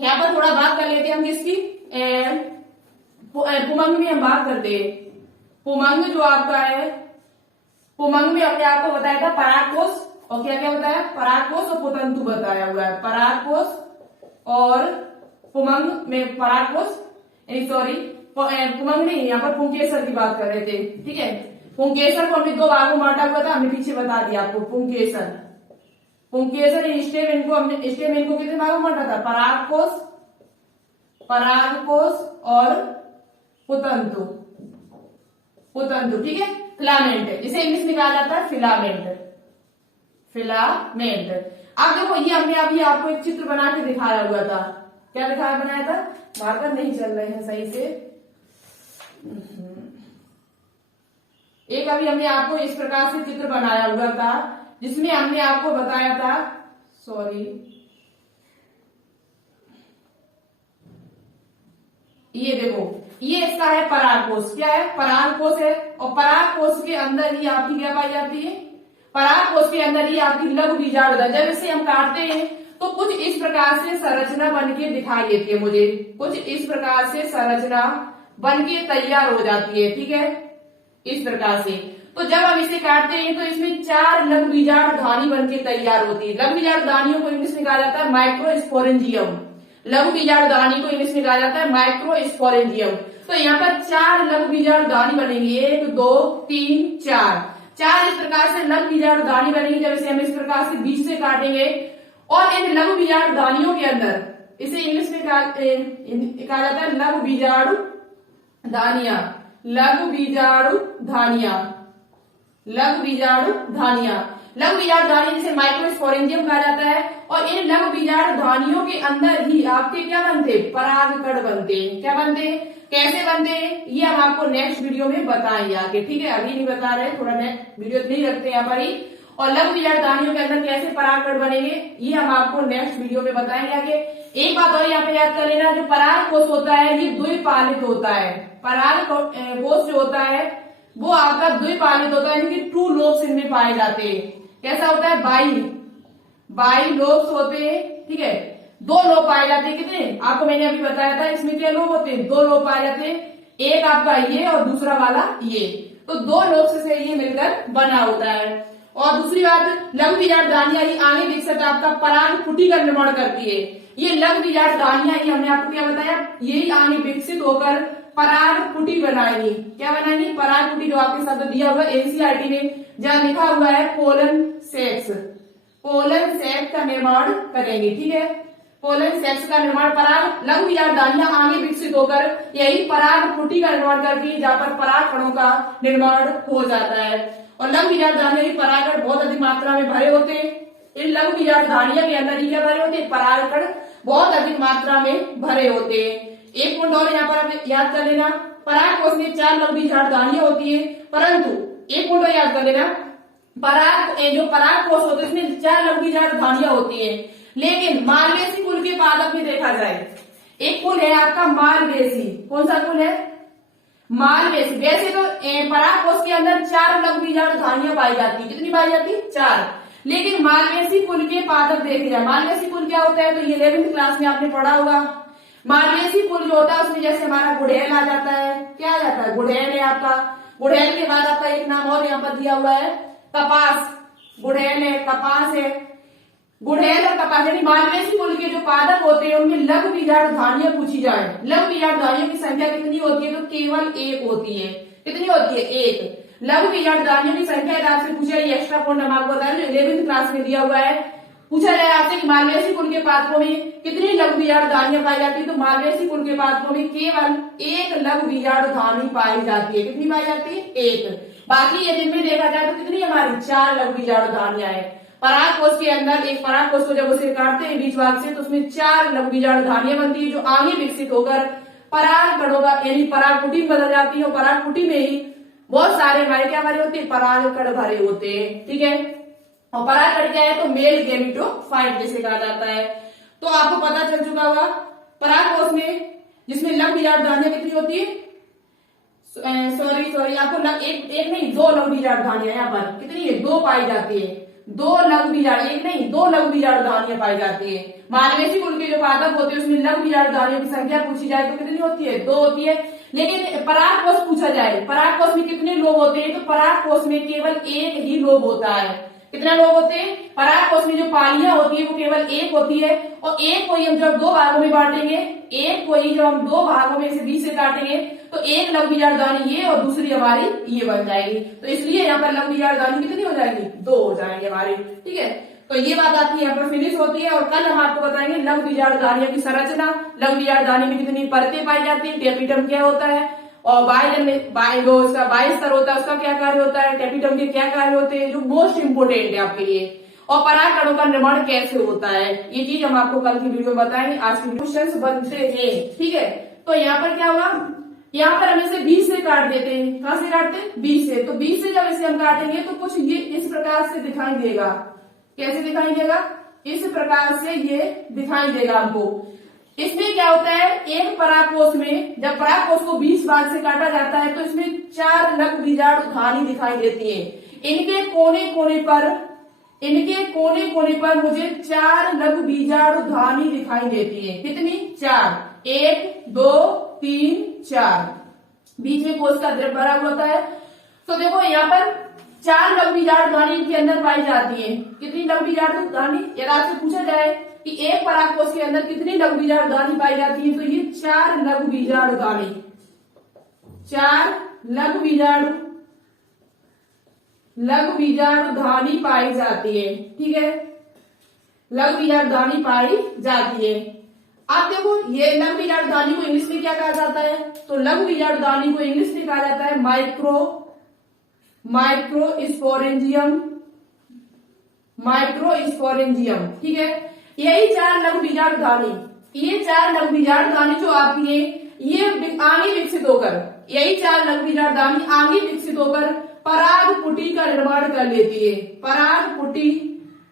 यहाँ पर थोड़ा बात कर लेते हैं हम किसकी, पुमंग में हम बात करते हैं। पुमंग जो आपका है, पुमंग में हमने आपको बताया था परागकोश और क्या क्या बताया? परागकोश और पुतंतु बताया हुआ है। परागकोश और पुमंग में परागकोश, सॉरी पुमंग नहीं, यहाँ पर पुंकेसर की बात कर रहे थे। ठीक है, पुंकेसर को हमने 2 भागों में बांटा हुआ था, हमने पीछे बता दिया आपको। पुंकेसर स्टेम को हमने कितने भागों में बांटा था? परागकोश और पुतंतु। ठीक है, फिलामेंट, इसे इंग्लिश में कहा जाता है फिलामेंट। अब देखो ये हमने अभी आपको एक चित्र बना के दिखाया हुआ था। क्या बनाया था? मार्कर नहीं चल रहे हैं सही से। एक अभी हमने आपको इस प्रकार से चित्र बनाया हुआ था जिसमें हमने आपको बताया था, सॉरी ये देखो, ये इसका है परागकोश। क्या है? परागकोश है। और परागकोश के अंदर ही आपकी क्या पाई जाती है? परागकोश के अंदर ही आपकी लघु बीजाणु। जब इसे हम काटते हैं तो कुछ इस प्रकार से संरचना बनके दिखाई देती है मुझे, कुछ इस प्रकार से संरचना बनके तैयार हो जाती है। ठीक है, इस प्रकार से। तो जब हम इसे काटते हैं तो इसमें 4 लघु बीजाणु धानी बनके तैयार होती है। लघु बीजाणु धानियों को इंग्लिश में कहा जाता है माइक्रोस्पोरेंजियम। लघु बीजाणु धानी को इंग्लिश में कहा जाता है माइक्रोस्पोरेंजियम। तो यहाँ पर 4 लघु बीजाणु धानी बनेंगी, 1 2 3 4 इस प्रकार से लघु बीजाणु धानी बनेगी। जब इसे हम इस प्रकार से बीच से काटेंगे और इन लघु बीजाणु धानियों के अंदर, इसे इंग्लिश में कहा जाता है लघु बीजाणु धानियां। लघु बीजाणु धानियां जिसे माइक्रोस्पोरेंजियम कहा जाता है। और इन लघु बीजाणु धानियों के अंदर ही आपके क्या बनते? परागकण बनते हैं। क्या बनते हैं? कैसे बनते हैं ये हम आपको नेक्स्ट वीडियो में बताएंगे आगे, ठीक है। अभी नहीं बता रहे, थोड़ा नेक्स्ट वीडियो नहीं रखते यहाँ पर ही। और लघु बीजाणु दानियों के अंदर कैसे परागकण बनेंगे ये हम आपको नेक्स्ट वीडियो में बताएंगे आगे। एक बात और यहाँ पे याद कर लेना, जो पराग कोष होता है ये द्विपालित होता है। पराग कोष जो होता है वो आपका द्विपालित होता है, यानी कि 2 लोब्स इनमें पाए जाते हैं। कैसा होता है, बाई लोब्स होते हैं, ठीक है। 2 लोब पाए जाते हैं, कितने आपको मैंने अभी बताया था। इसमें क्या लोब होते हैं, 2 लोब पाए जाते हैं, एक आपका ये और दूसरा वाला ये। तो 2 लोब से ये मिलकर बना होता है। और दूसरी बात, लघु बीजाणु दानियां ही आगे विकसित आपका पराग कुटी का निर्माण करती है। ये लघु बीजाणु दानियां ही हमने आपको क्या बताया, यही आगे विकसित होकर पराग कुटी बनाएंगी। क्या बनाएंगी, पराग कुटी, जो आपके साथ दिया हुआ एनसीईआरटी में जहां लिखा हुआ है पोलन सेक्स का निर्माण करेंगे, ठीक है। पोलन सेक्स का निर्माण पराग लघु बीजाणु दानियां आगे विकसित होकर यही पराग कुटी का निर्माण करती है, जहां पर पराग कणों का निर्माण हो जाता है। और लघु बीजाणु दानियां की परागकण बहुत अधिक मात्रा में भरे होते हैं। इन लघु बीजाणु दानियां के अंदर क्या भरे होते हैं, परागकण बहुत अधिक मात्रा में भरे होते हैं। एक पॉइंट और यहाँ पर याद कर लेना, पराग कोष में 4 लघु बीजाणु दानियां होती है, परंतु एक पॉइंट और याद कर लेना, जो पराग कोष होते हैं इसमें 4 लघु बीजाणु दानियां होती है। लेकिन मालवेसी कुल के पादप में देखा जाए, एक कुल है आपका मालवेसी। कौन सा कुल है, मालवेसी। वैसे तो पराग कोष के अंदर 4 लघु बीजाणु दानियां पाई जाती है, कितनी पाई जाती है, 4। लेकिन मालवेसी कुल के पादप देखे जाए, मालवेसी कुल क्या होता है, तो ये 11वीं क्लास में आपने पढ़ा होगा। मालवेसी कुल जो होता है उसमें जैसे हमारा गुड़हल आ जाता है, क्या आ जाता है, गुड़हल है आपका। गुड़हल के बाद आपका एक नाम और यहाँ पर दिया हुआ है, कपास। गुड़हल है, कपास है, गुड़हल और कपास, यानी मालवेसी कुल के जो पादप होते हैं उनमें लघु बीजाणु दानियां पूछी जाए, लघु बीजाणु दानियों की संख्या कितनी होती है, तो केवल 1 होती है। कितनी होती है, 1। लघु बीजाणु दानियों की संख्या आपसे पूछा, ये एक्स्ट्रा पॉइंट हम आपको बताया जो 11वीं क्लास में दिया हुआ है। पूछा जाए आपसे कि मालवेसी कुल के पादपों में कितनी लघु बीजाणु दानियां पाई जाती है, तो मालवेसी कुल के पादपों में केवल 1 लघु बीजाणु दानी पाई जाती है। कितनी पाई जाती है, 1। बाकी यदि इनमें देखा जाए तो कितनी हमारी 4 लघु बीजाणु दानियां है। पराग कोष के अंदर एक पराग कोष को जब उसे काटते हैं बीच भाग से, तो उसमें 4 लघु बीजाणु दानियां बनती है, जो आगे विकसित होकर पराग कणों का यानी पराग कुटी में बदल जाती है। और पराग कुटी में ही बहुत सारे हमारे क्या भरे होते हैं, पराग कण भरे होते हैं, ठीक है। और पराग कण क्या है, तो मेल गैमेटोफाइट जिसे कहा जाता है। तो आपको पता चल चुका होगा पराग कोष में जिसमें लघु बीजाणु दानियां कितनी होती है, सॉरी आपको एक नहीं 2 लघु बीजाणु दानियां यहाँ पर कितनी है, 2 पाई जाती है। 2 लघु बीजाणु, एक नहीं 2 लघु बीजाणु दानियां पाई जाती है। मालवेसी कुल के जो पादप होते हैं उसमें लघु बीजाणु दानियों की संख्या पूछी जाए तो कितनी होती है, 2 होती है। लेकिन पराग कोष पूछा जाए, पराग कोष में कितने लोब होते हैं, तो पराग कोष में केवल 1 ही लोब होता है। कितना लोब होते हैं, पराग कोष में जो पालियां होती है वो केवल 1 होती है। और एक को ही हम जब 2 भागों में बांटेंगे, एक को ही जब हम 2 भागों में से 20 से काटेंगे तो एक लघु बीजाणु दानी ये और दूसरी हमारी ये बन जाएगी। तो इसलिए यहाँ पर लघु बीजाणु दानी कितनी हो जाएगी, 2 हो जाएंगे हमारी, ठीक है। तो ये बात आपकी यहाँ पर फिनिश होती है। और कल हम आपको बताएंगे लघु बीजाणु दानियों की संरचना, लघु बीजाणु दानी में कितनी परतें पाई जाती है, टेपिटम क्या होता है, और उसका बाह्यस्तर होता है उसका क्या कार्य होता है, टेपिटम के क्या कार्य होते हैं, जो मोस्ट इंपोर्टेंट है आपके लिए। और पराग कणों का निर्माण कैसे होता है, ये चीज हम आपको कल की वीडियो में बताएंगे। आज की क्वेश्चन बनते हैं, ठीक है। तो यहाँ पर क्या होगा, यहाँ पर हम इसे 20 से काट देते हैं। कहां से काटते हैं, 20 से। तो 20 से जब इसे हम काटेंगे तो कुछ ये इस प्रकार से दिखाई देगा। कैसे दिखाई देगा, इस प्रकार से ये दिखाई देगा हमको। इसमें क्या होता है, एक पराग कोष में जब पराग कोष को 20 भाग से काटा जाता है तो इसमें 4 लघु बीजाणु दानी दिखाई देती है। इनके कोने कोने पर मुझे 4 लघु बीजाणु दानी दिखाई देती है। कितनी, 4, 1 2 3 4। बीच में कोष का द्रव्य भरा हुआ होता है। तो देखो यहाँ पर 4 लघु बीजाणु दानी के अंदर पाई जाती है। कितनी लघु बीजाणु दानी, यदि आपसे पूछा जाए कि एक पराग कोष के अंदर कितनी लघु बीजाणु दानी पाई जाती है, तो ये 4 लघु बीजाणु दानी, 4 लघु बीजाणु दानी पाई जाती है, ठीक है। लघु बीजाणु दानी पाई जाती है। आप देखो ये लघु बीजाणु दानी को इंग्लिश में क्या कहा जाता है, तो लघु बीजाणु दानी को इंग्लिश में कहा जाता है माइक्रोस्पोरेंजियम, ठीक है। यही 4 लघु बीजाणु दानी, ये 4 लघु बीजाणु दानी जो आपकी है ये आगे विकसित होकर, यही 4 लघु बीजाणु दानी आगे विकसित होकर पराग पुटी का निर्माण कर लेती है। पराग पुटी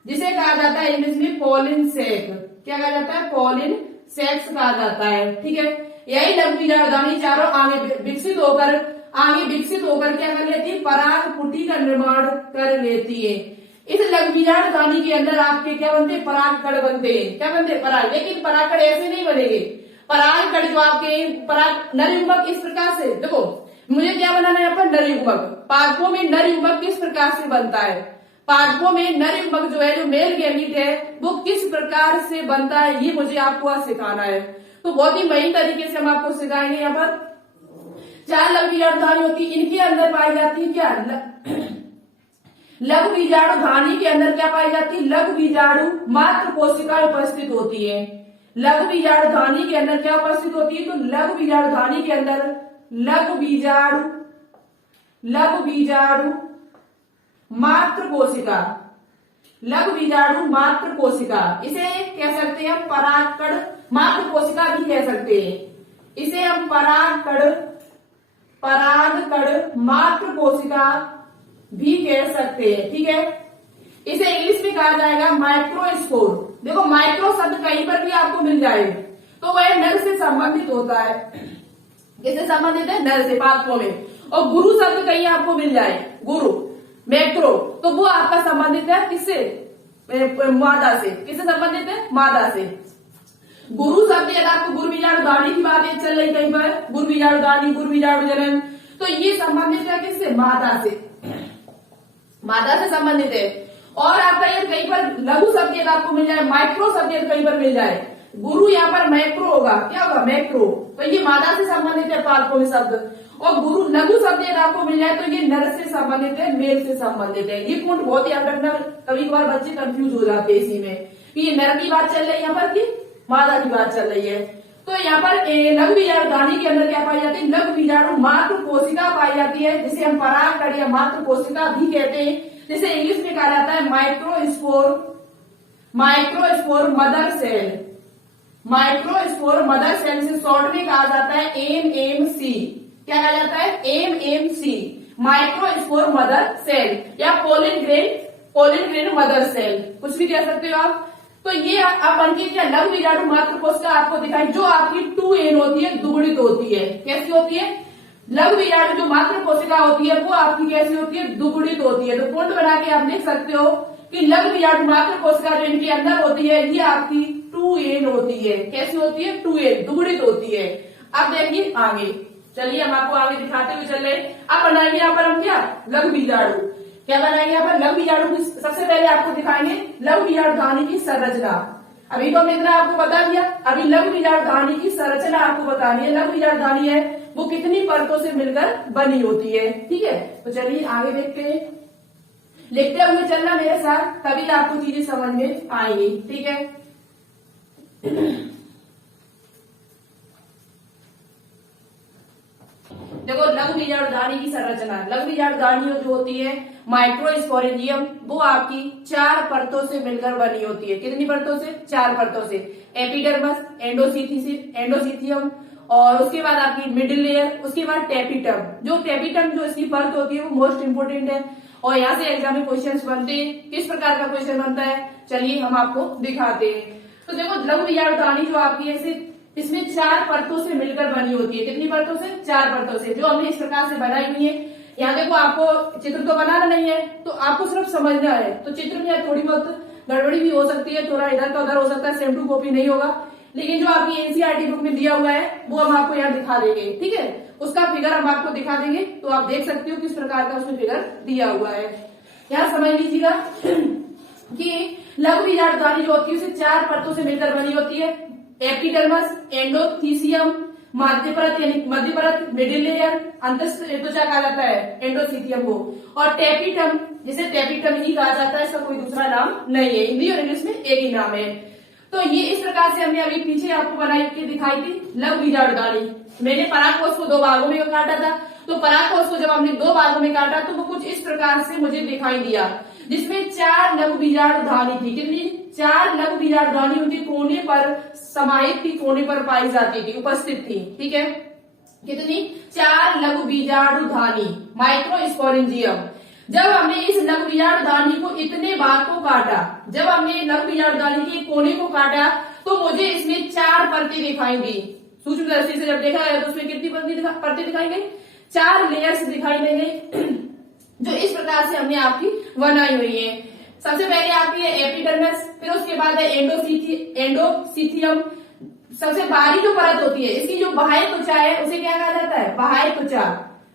जिसे कहा जाता है इंग्लिश में पॉलिन सैक, क्या कहा जाता है? पॉलिन सेक्स कहा जाता है। ठीक है, यही लघु बीजाणु दानी चारों आगे विकसित होकर क्या कर लेती है? पराग पुटी का निर्माण कर लेती है। इस लघु बीजाणु दानी के अंदर आपके क्या बनते हैं? परागकण बनते हैं। क्या बनते हैं? पराग। लेकिन परागकण ऐसे नहीं बनेंगे। परागकण जो आपके पराग नर युग्मक इस प्रकार से, देखो मुझे क्या बनाना है यहाँ पर? नर युग्मक। पादपों में नर युग्मक किस प्रकार से बनता है? पादपों में नर युग्मक जो है, जो मेल गैमीट है, वो किस प्रकार से बनता है, ये मुझे आपको आज सिखाना है। तो बहुत ही महीन तरीके से हम आपको सिखाएंगे। यहाँ पर 4 लघु बीजाणु धानी होती है, इनके अंदर पाई जाती है क्या? लघु बीजाणु धानी के अंदर क्या पाई जाती है? लघु बीजाणु मात्र कोशिका उपस्थित होती है। लघु बीजाणु धानी के अंदर क्या उपस्थित होती है? तो लघु बीजाणु धानी के अंदर लघु बीजाणु मात्र कोशिका, लघु बीजाणु मात्र कोशिका, इसे कह सकते हैं परागकण मात्र कोशिका भी कह सकते हैं। इसे हम परागकण मात्र कोशिका भी कह सकते हैं। ठीक है, इसे इंग्लिश में कहा जाएगा माइक्रोस्पोर। देखो माइक्रो शब्द कहीं पर भी आपको मिल जाए तो वह नर से संबंधित होता है। किससे संबंधित है? नर से, पादपों में। और गुरु शब्द कहीं आपको मिल जाए, गुरु मैक्रो, तो वो आपका संबंधित है किससे? मादा से। किससे संबंधित है? मादा से। गुरु शब्द यदि आपको गुरु बीजाणु दानी की बातें चल रही कहीं पर, गुरु बीजाणु दानी, गुरु बीजाणु जनन, तो ये संबंधित है किससे? मादा से। मादा से संबंधित है। और आपका ये कहीं पर लघु शब्द यदि आपको मिल जाए, माइक्रो शब्द यदि कहीं पर मिल जाए, गुरु यहाँ पर मैक्रो होगा, क्या होगा? मैक्रो, तो ये मादा से संबंधित है पादपों में शब्द। और गुरु लघु शब्द यदि आपको मिल जाए तो ये नर से संबंधित है, मेल से संबंधित है। ये पॉइंट बहुत याद रखना, कभी कभार बच्चे कंफ्यूज हो जाते हैं इसी में कि ये नर की बात चल रही है यहाँ पर कि मादा की बात चल रही है। तो यहाँ पर लघु बीजाणु दानी के अंदर क्या पाई जाती है? लघु बीजाणु मात्र कोशिका पाई जाती है, जिसे हम परागकण या मात्र कोशिका भी कहते हैं, जिसे इंग्लिश में कहा जाता है microspore mother cell. Microspore mother cell से शॉर्ट में कहा जाता है MMC। क्या कहा जाता है? MMC, माइक्रोस्पोर मदर सेल या पोलिन ग्रेन मदर सेल, कुछ भी कह सकते हो आप। तो ये आप बनके क्या लघु बीजाणु मात्र कोशिका आपको दिखाई, जो आपकी 2n होती है, दुगुणित होती है। कैसी होती है? लघु बीजाणु जो मात्र कोशिका होती है वो आपकी कैसी होती है? दुगुणित होती है। तो पॉइंट बना के आप देख सकते हो कि लघु बीजाणु मात्र कोशिका जो इनके अंदर होती है, ये आपकी 2n होती है। कैसी होती है? 2n, दुगुणित होती है। अब देखिए आगे, चलिए हम आपको आगे दिखाते हुए चल रहे। अब बनाएंगे यहाँ पर हम क्या? लघु बीजाणु। क्या बनाएंगे यहाँ पर? लघु बीजाणु की सबसे पहले आपको दिखाएंगे लघु बीजाणु दानी की संरचना। अभी तो हमने इतना आपको बता दिया, अभी लघु बीजाणु दानी की संरचना आपको बतानी है। लघु बीजाणु दानी है वो कितनी परतों से मिलकर बनी होती है। ठीक है, तो चलिए आगे देखते हैं। लिखते हुए चलना मेरे साथ, तभी आपको चीजें समझ में आएंगी। ठीक है, देखो लघु बीजाणु दानी की संरचना। लघु बीजाणु दानी जो होती है माइक्रोस्पोरेंजियम, वो आपकी 4 परतों से मिलकर बनी होती है। कितनी परतों से? 4 परतों से। एपिडर्मस, एंडोसीथियम, और उसके बाद आपकी मिडिल लेयर, उसके बाद टेपिटम। जो टेपिटम जो इसकी परत होती है वो मोस्ट इंपोर्टेंट है और यहाँ से एग्जाम में क्वेश्चंस बनते हैं। किस प्रकार का क्वेश्चन बनता है चलिए हम आपको दिखाते हैं। तो देखो लघु बीजाणु दानी जो आपकी है इसमें 4 परतों से मिलकर बनी होती है। कितनी परतों से? 4 परतों से, जो हमने इस प्रकार से बनाई हुई है। यहाँ देखो आपको चित्र तो बनाना नहीं है, तो आपको सिर्फ समझना है। तो चित्र में थोड़ी बहुत गड़बड़ी भी हो सकती है, थोड़ा इधर का उधर हो सकता है, सेम टू कॉपी नहीं होगा, लेकिन जो आपकी एनसीईआरटी बुक में दिया हुआ है वो हम आपको यहाँ दिखा देंगे। ठीक है, उसका फिगर हम आपको दिखा देंगे, तो आप देख सकते हो किस प्रकार का उसमें फिगर दिया हुआ है। यहाँ समझ लीजिएगा कि लघु बीजाणु दानी जो होती है उसे 4 परतों से मिलकर बनी होती है। एपिडर्मस, एंडोथीसियम, मध्य परत यानी मध्य परत, मिडिल लेयर, अंतःत्वचा कहा जाता है एंडोसीथियम को, और टेपिटम जिसे टेपिटम ही कहा जाता है, इसका कोई दूसरा नाम नहीं है, हिंदी और इंग्लिश में एक ही नाम है। तो ये इस प्रकार से हमने अभी पीछे आपको बनाई के दिखाई थी लघु बीजाणु दानी। मैंने परागकोश को 2 भागों में काटा था। तो पराग कोश को जब हमने 2 भागों में काटा तो वो कुछ इस प्रकार से मुझे दिखाई दिया, जिसमें 4 लघु बीजाणुधानी थी। कितनी? 4 लघु बीजाणुधानी उनके कोने पर समाहित थी, कोने पर पाई जाती थी, उपस्थित थी। ठीक है, कितनी? 4 लघु बीजाणुधानी, माइक्रोस्पोरेंजियम। जब हमने इस लघु बीजाणुधानी को इतने भाग को काटा, जब हमने लघु बीजाणुधानी के कोने को काटा तो मुझे इसमें 4 परतें दिखाई दी। सूक्ष्म दृष्टि से जब देखा गया तो उसमें कितनी परतें दिखाई गई? 4 लेयर्स दिखाई दे गई, जो इस प्रकार से हमने आपकी बनाई हुई है। सबसे पहले आपकी है एपिडर्मिस, फिर उसके बाद है एंडोसीथियम। सबसे बाहरी जो परत होती है, इसकी जो बाह्य त्वचा है उसे क्या कहा जाता है? बाह्य त्वचा।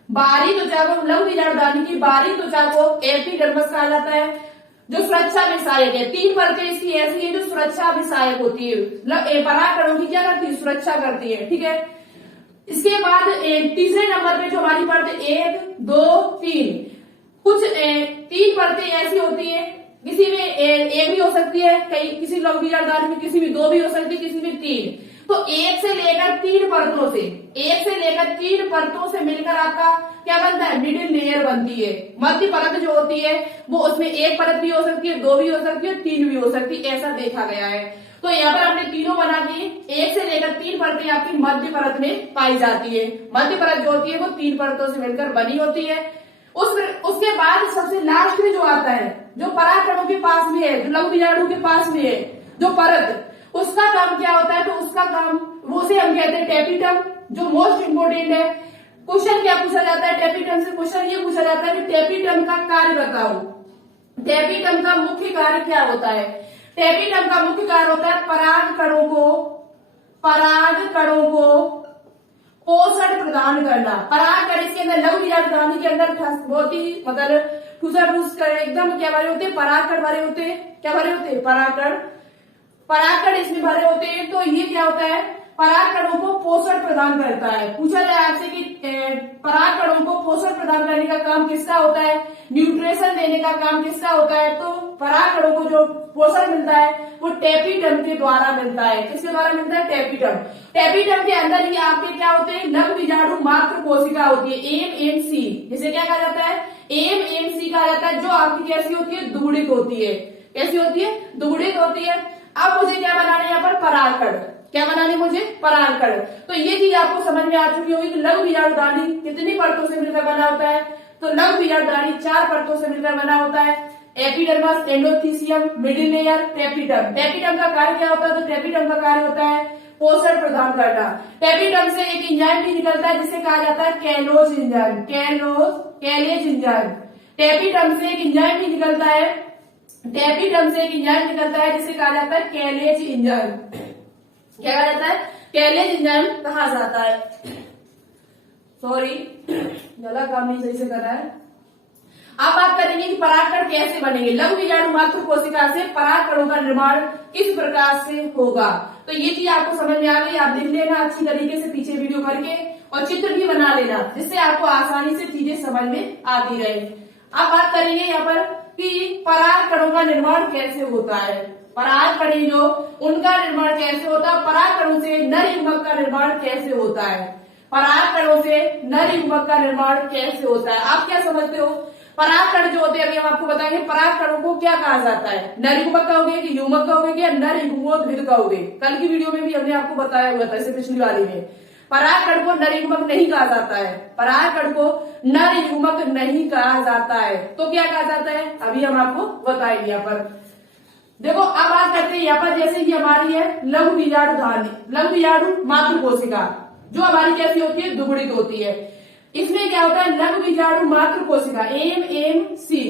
बाहरी त्वचा को, लघु बीजाणुधानी की बाहरी त्वचा को एपिडर्मिस कहा जाता है, जो सुरक्षा में सहायक है। 3 परतें इसकी ऐसी है जो सुरक्षा में सहायक होती है, परागकणों की क्या करती है? सुरक्षा करती है। ठीक है, इसके बाद तीसरे नंबर पे जो हमारी परत 1, 2, 3, कुछ 3 परतें ऐसी होती है, किसी में 1 भी हो सकती है, कहीं किसी लघु बीजाणुधानी में किसी में 2 भी हो सकती है, किसी में 3। तो 1 से लेकर 3 परतों से, 1 से लेकर 3 परतों से मिलकर आपका क्या बनता है? मिडिल लेयर बनती है। मध्य परत जो होती है वो उसमें 1 परत भी हो सकती है, 2 भी हो सकती है, 3 भी हो सकती है, ऐसा देखा गया है। तो यहाँ पर हमने तीनों बना दी, 1 से लेकर 3 परतें आपकी मध्य परत में पाई जाती है। मध्य परत जो होती है वो 3 परतों से मिलकर बनी होती है। उसके बाद सबसे लास्ट में जो आता है, जो परागकणों के पास में है, जो लघु बीजाणु के पास में है जो परत, उसका काम क्या होता है? तो उसका काम, वो से हम कहते हैं टेपिटम, जो मोस्ट इंपोर्टेंट है। क्वेश्चन क्या पूछा जाता है टेपिटम से? क्वेश्चन ये पूछा जाता है कि टेपिटम का कार्य बताओ। टेपिटम का मुख्य कार्य क्या होता है? टेपिटम का मुख्य कार्य होता है परागकणों को पोषण प्रदान करना। परागकण इसके अंदर लघु बीजाणुधानी के अंदर बहुत ही मतलब ठूस एकदम क्या भरे होते हैं? परागकण भरे होते हैं। क्या भरे होते हैं? परागकण इसमें भरे होते हैं। तो ये क्या होता है? परागकणों को पोषण प्रदान करता है। पूछा जाए आपसे कि परागकणों को पोषण प्रदान करने का काम किसका होता है? न्यूट्रिशन देने का काम किसका होता है? तो परागकणों को जो पोषण मिलता है वो टेपिटम के द्वारा मिलता है। किसके द्वारा मिलता है? टेपिटम। टेपिटम के अंदर ही आपके क्या होते हैं? लघु बीजाणु मात्र कोशिका होती है, एमएमसी, जिसे क्या कहा जाता है? एमएमसी कहा जाता है, जो आपकी कैसी होती है? दुगुणित होती है। कैसी होती है? दुगुणित होती है। अब मुझे क्या बनाना है यहाँ पर? परागकण। क्या बनाने मुझे? परागकण। तो ये चीज आपको समझ में आ चुकी होगी कि लघु बीजाणुधानी कितनी परतों से मिलकर बना होता है? तो लघु बीजाणुधानी 4 परतों से मिलकर बना होता है। Epidermis, endothecium, middle layer, tapetum. Tapetum का कार्य क्या होता है? तो टेपिटम का कार्य होता है पोषण प्रदान करना। टेपिटम से एक एंजाइम भी निकलता है जिसे कहा जाता है कैलोज एंजाइम। कैलेज एंजाइम। टेपिटम से एक एंजाइम भी निकलता है, टेपिटम से एक एंजाइम निकलता है जिसे कहा जाता है कैलेज एंजाइम। क्या कहा जाता है? कैलेज एंजाइम कहा जाता है। सॉरी, गला काम नहीं सही से कर रहा है। अब बात करेंगे कि परागकण कैसे बनेंगे। लघु बीजाणु मात्र कोशिका से परागकणों का निर्माण किस प्रकार से होगा। तो ये चीज आपको समझ में आ गई। आप लिख लेना अच्छी तरीके से पीछे वीडियो करके, और चित्र भी बना लेना, जिससे आपको आसानी से चीजें समझ में आती रहे। अब बात करेंगे यहाँ पर कि परागकणों का निर्माण कैसे होता है। परागकण जो उनका निर्माण कैसे होता है, परागकणों से नर युग्मक का निर्माण कैसे होता है। परागकणों से नर युग्मक का निर्माण कैसे होता है, आप क्या समझते हो? परागकण जो होते हैं अभी हम आपको बताएंगे परागकणों को क्या कहा जाता है। नर युग्मक कहोगे कि युग्मक कहोगे या नर युग्मोद्भिद कहोगे? कल की वीडियो में भी हमने आपको बताया हुआ था, इससे पिछली वाली में। परागकण को नर युग्मक नहीं कहा जाता है। परागकण को नर युग्मक नहीं कहा जाता है, तो क्या कहा जाता है? अभी हम आपको बताएंगे। यहाँ पर देखो, अब बात करते हैं यहाँ पर, जैसे कि हमारी है लघु बीजाणुधानी, लघु बीजाणु मात्र कोशिका, जो हमारी कैसी होती है? दुगुणित होती है। इसमें क्या होता है? लघु बीजाणु मात्र कोशिका, एमएमसी।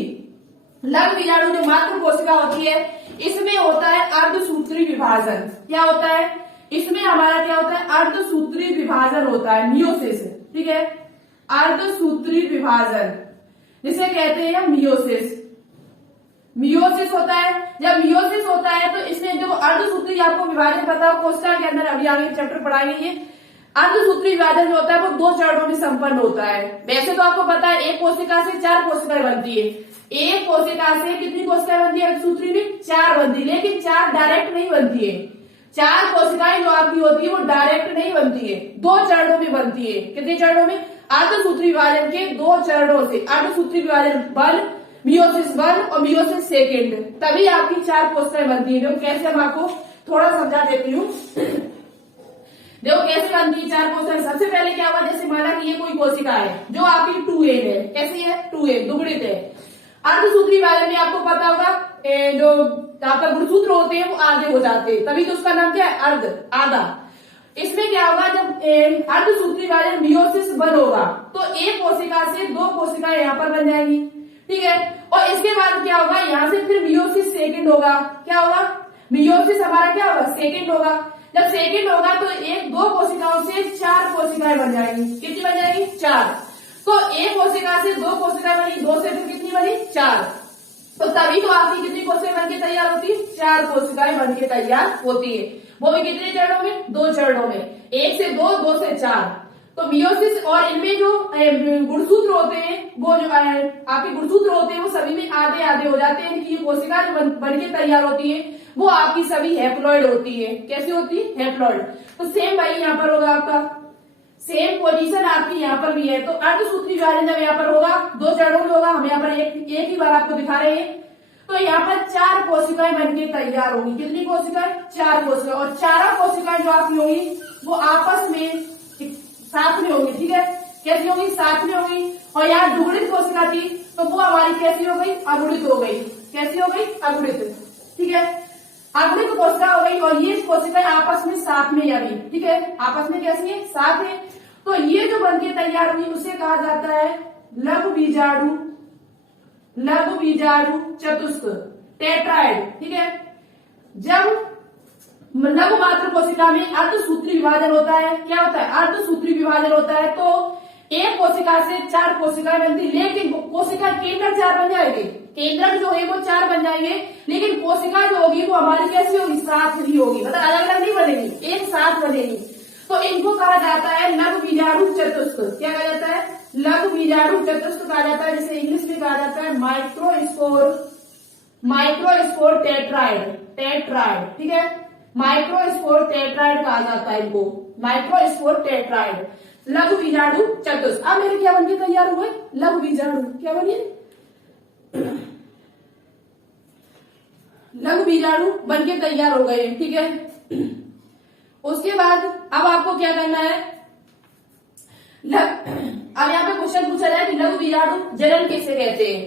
लघु बीजाणु जो मात्र कोशिका होती है, इसमें होता है अर्धसूत्री विभाजन। क्या होता है? इसमें हमारा क्या होता है? अर्धसूत्री विभाजन होता है, मियोसिस। ठीक है, अर्धसूत्री विभाजन जिसे कहते हैं मियोसिस। मियोसिस होता है। जब मियोसिस होता है तो इसमें जो अर्धसूत्री आपको विभाजन पता हो, कोशिका के अंदर अभी आगे चैप्टर पढ़ाएंगे। ये अर्धसूत्री विभाजन जो होता है वो 2 चरणों में संपन्न होता है। वैसे तो आपको पता है एक कोशिका से 4 कोशिकाएं बनती है। एक कोशिका से कितनी कोशिकाएं बनती है? अर्धसूत्री में 4 बनती है, लेकिन 4 डायरेक्ट नहीं बनती है। 4 कोशिकाएं जो आपकी होती है वो डायरेक्ट नहीं बनती है, 2 चरणों में बनती है। कितने चरणों में? अर्धसूत्री विभाजन के 2 चरणों से, अर्धसूत्री विभाजन 1, मियोसिस 1 और मियोसिस 2, तभी आपकी 4 कोशिकाएं बनती है। कैसे हम आपको थोड़ा समझा देती हूँ। देखो कैसे बनती है 4 कोशिकाएं। सबसे पहले क्या हुआ, जैसे माना कि ये कोई कोशिका है जो आपकी 2A है। कैसी है? 2A दुगुणित है। अर्धसूत्री विभाजन में आपको पता होगा जो आपका गुणसूत्र होते हैं वो आधे हो जाते हैं, तभी तो उसका नाम क्या है? अर्ध, आधा। इसमें क्या होगा, जब अर्धसूत्री विभाजन मियोसिस 1 होगा तो एक कोशिका से 2 कोशिकाएं यहाँ पर बन जाएंगी, ठीक है। और इसके बाद क्या होगा, यहाँ से फिर मियोसिस 2 होगा। क्या होगा? मियोसिस हमारा क्या होगा? 2 होगा। जब 2 होगा तो 2 कोशिकाओं से 4 कोशिकाएं बन जाएंगी। कितनी बन जाएंगी? 4। तो एक कोशिका से 2 कोशिकाएं बनी, 2 से फिर कितनी बनी? 4। तो तभी तो आपकी कितनी कोशिकाएं बनके तैयार होती है? 4 कोशिकाएं बनके तैयार होती है। वो भी कितने चरणों में? 2 चरणों में, 1 से 2, 2 से 4। तो मियोसिस और इनमें जो गुणसूत्र होते हैं, वो जो आपके गुणसूत्र होते हैं वो सभी में आधे आधे हो जाते हैं कि ये कोशिका जो बनके तैयार होती है वो आपकी सभी हैप्लॉइड होती है। कैसी होती है? हैप्लॉइड। तो सेम भाई यहाँ पर होगा आपका, सेम पोजीशन आपकी यहाँ पर भी है। तो अर्धसूत्री विभाजन जब यहाँ पर होगा 2 चरणों में होगा, हम यहाँ पर एक ही बार आपको दिखा रहे हैं। तो यहाँ पर 4 कोशिकाएं बनके तैयार होंगी। कितनी कोशिकाएं? 4 कोशिकाएं। और 4 कोशिकाएं जो आपकी होंगी वो आपस में साथ में होंगी, ठीक है। कैसी होंगी? साथ में होंगी। और यहाँ दुगुणित कोशिका थी तो वो हमारी कैसी हो गई? अगुणित हो गई। कैसी हो गई? अगुणित, ठीक है। अगुणित कोशिका हो गई और ये कोशिकाएं आपस में साथ में अभी, ठीक है, आपस में कैसी है? साथ है। तो ये जो बनके तैयार हुई उसे कहा जाता है लघु बीजाणु, लघु बीजाणु चतुष्क, टेट्राइड, ठीक है। जब लघु मात्र कोशिका में अर्धसूत्री विभाजन होता है, क्या होता है? अर्धसूत्री विभाजन होता है तो एक कोशिका से 4 कोशिकाएं बनती, लेकिन कोशिका केंद्रक 4 बन जाएंगे, केंद्रक जो है वो 4 बन जाएंगे, लेकिन कोशिका जो होगी वो हमारी कैसी होगी? साथ ही होगी, मतलब अलग अलग नहीं बनेगी, एक साथ बनेगी। तो इनको कहा जाता है लघु बीजाणु चतुष्क। क्या कहा जाता है? लघु बीजाणु चतुष्क कहा जाता है, जिसे इंग्लिश में कहा जाता है माइक्रोस्पोर, माइक्रोस्पोर टेट्राइड, टेट्राइड, ठीक है। माइक्रोस्पोर टेट्राइड कहा जाता है इनको, माइक्रोस्पोर टेट्राइड, लघु बीजाणु चतुष्क। अब मेरे क्या बनके तैयार हुए? लघु बीजाणु। क्या बनिए? लघु बीजाणु बनके तैयार हो गए, ठीक है। उसके बाद अब आपको क्या करना है? अब यहाँ पे क्वेश्चन पूछा जाए कि लघु बीजाणु जनन किसे कहते हैं?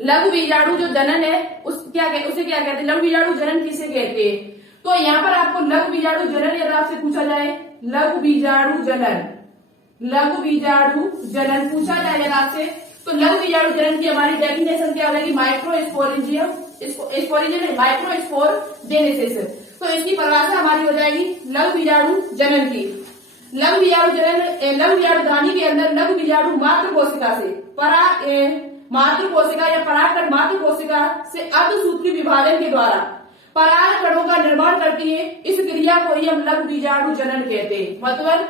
लघु बीजाणु जो जनन है उसे क्या कहते हैं? लघु बीजाणु जनन किसे कहते हैं? तो यहाँ पर आपको लघु बीजाणु जनन यदि आपसे पूछा जाए, लघु बीजाणु जनन, लघु बीजाणु जनन पूछा जाए यदि आपसे, तो लघु बीजाणु जनन की हमारी डेफिनेशन क्या हो जाएगी? Microsporangium, sporangium microspore genesis. तो इसकी परिभाषा हमारी हो जाएगी लघु बीजाणु जनन की। लघु बीजाणु जनन, लघु बीजाणु धानी के अंदर लघु बीजाणु मात्र कोशिका से मात्र कोशिका या परागकण मात्र कोशिका से अर्धसूत्री विभाजन के द्वारा पराग कणों का निर्माण करती है। इस क्रिया को ही हम लघु बीजाणु जनन कहते हैं। मतलब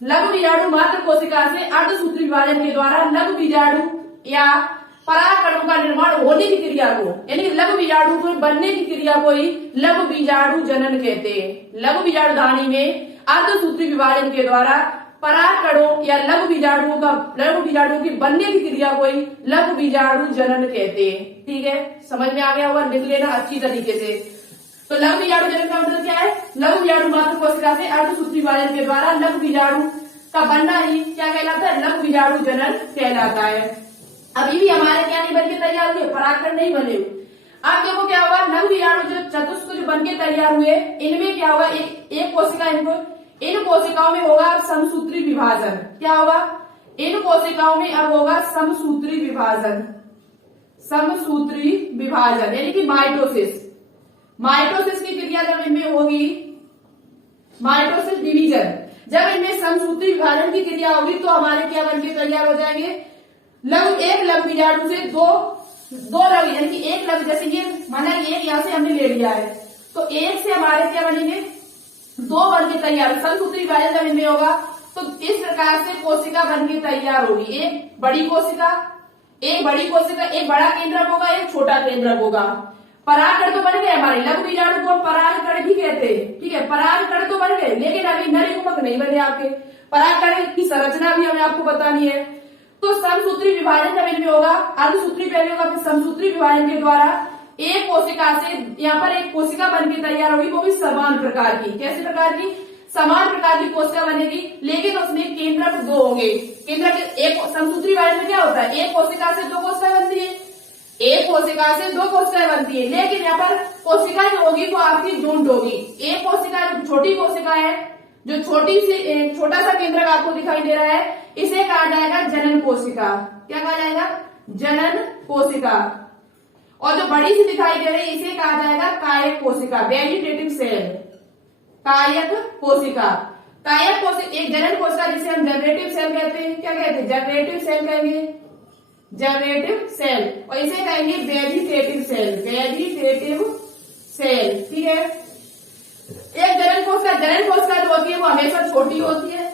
लघु बीजाणु मात्र कोशिका से अर्धसूत्री विभाजन के द्वारा लघु बीजाणु या पराग कणों का निर्माण होने की क्रिया को, यानी लघु बीजाणु को बनने की क्रिया को ही लघु बीजाणु जनन कहते हैं। लघु बीजाणु धानी में अर्धसूत्री विभाजन के द्वारा पराग कणों या लघु बीजाणु की बनने की क्रिया को ही लघु बीजाणु जनन कहते हैं, ठीक है। समझ में आ गया होगा, लिख लेना अच्छी तरीके से। तो लघु बीजाणु जनन का मतलब क्या है? लघु बीजाणु मात्र कोशिका से अर्धसूत्री विभाजन के द्वारा लघु बीजाणु का बनना ही क्या कहलाता है? लघु बीजाणु जनन कहलाता है। अभी भी हमारे क्या नहीं बनके तैयार हुए? परागकण नहीं बने। अब देखो क्या हुआ, लघु बीजाणु जो चतुष्क जो बनके तैयार हुए, इनमें क्या हुआ, एक कोशिका इन कोशिकाओं में होगा समसूत्री विभाजन। क्या होगा? इन कोशिकाओं में अब होगा समसूत्री विभाजन, समसूत्री विभाजन यानी कि माइटोसिस। माइटोसिस की क्रिया जब इनमें होगी, माइटोसिस डिवीजन, जब इनमें समसूत्री विभाजन की क्रिया होगी तो हमारे क्या बनके तैयार हो जाएंगे? एक लघु बीजाणु से दो लघु, यानी कि एक लघु, जैसे ये माना एक यहाँ से हमने ले लिया है तो एक से हमारे क्या बनेंगे? 2 बनके तैयार। समसूत्री विभाजन जब इनमें होगा तो इस प्रकार से कोशिका बनके तैयार होगी। एक बड़ी कोशिका, एक बड़ा केंद्रक होगा, एक छोटा केंद्रक होगा। परागकण तो बन गए हमारे, लघु बीजाणु को हम परागकण भी कहते हैं, ठीक है। परागकण तो बन गए, लेकिन अभी नर युग्मक नहीं बने आपके। परागकण की संरचना भी हमें आपको बतानी है। तो समसूत्री विभाजन जब इनमें होगा, अर्धसूत्री पहले होगा फिर समसूत्री विभाजन के द्वारा एक कोशिका से यहाँ पर एक कोशिका बन के तैयार होगी, वो भी समान प्रकार की। कैसे प्रकार की? समान प्रकार की कोशिका बनेगी, लेकिन उसमें केंद्रक दो होंगे। केंद्रक एक समसूत्री विभाजन में क्या होता है, एक कोशिका से दो कोशिका बनती है, एक कोशिका से दो कोशिकाएं बनती है, लेकिन यहाँ पर कोशिका जो होगी वो आपकी जोंट होगी। एक कोशिका जो छोटी कोशिका है, जो छोटा सा केंद्रक आपको दिखाई दे रहा है, इसे कहा जाएगा जनन कोशिका। क्या कहा जाएगा? जनन कोशिका। और जो बड़ी सी दिखाई दे रही है इसे कहा जाएगा कायक कोशिका, वेजिटेटिव सेल। कायक कोशिका, कायक कोशिका एक जनन कोशिका जिसे हम जनरेटिव सेल कहते हैं। क्या कहते हैं? जनरेटिव सेल कहेंगे, जनरेटिव सेल। और इसे कहेंगे वेजिटेटिव सेल, वेजिटेटिव सेल। ठीक है। एक जनन कोशिका जो होती है वो हमेशा छोटी होती है।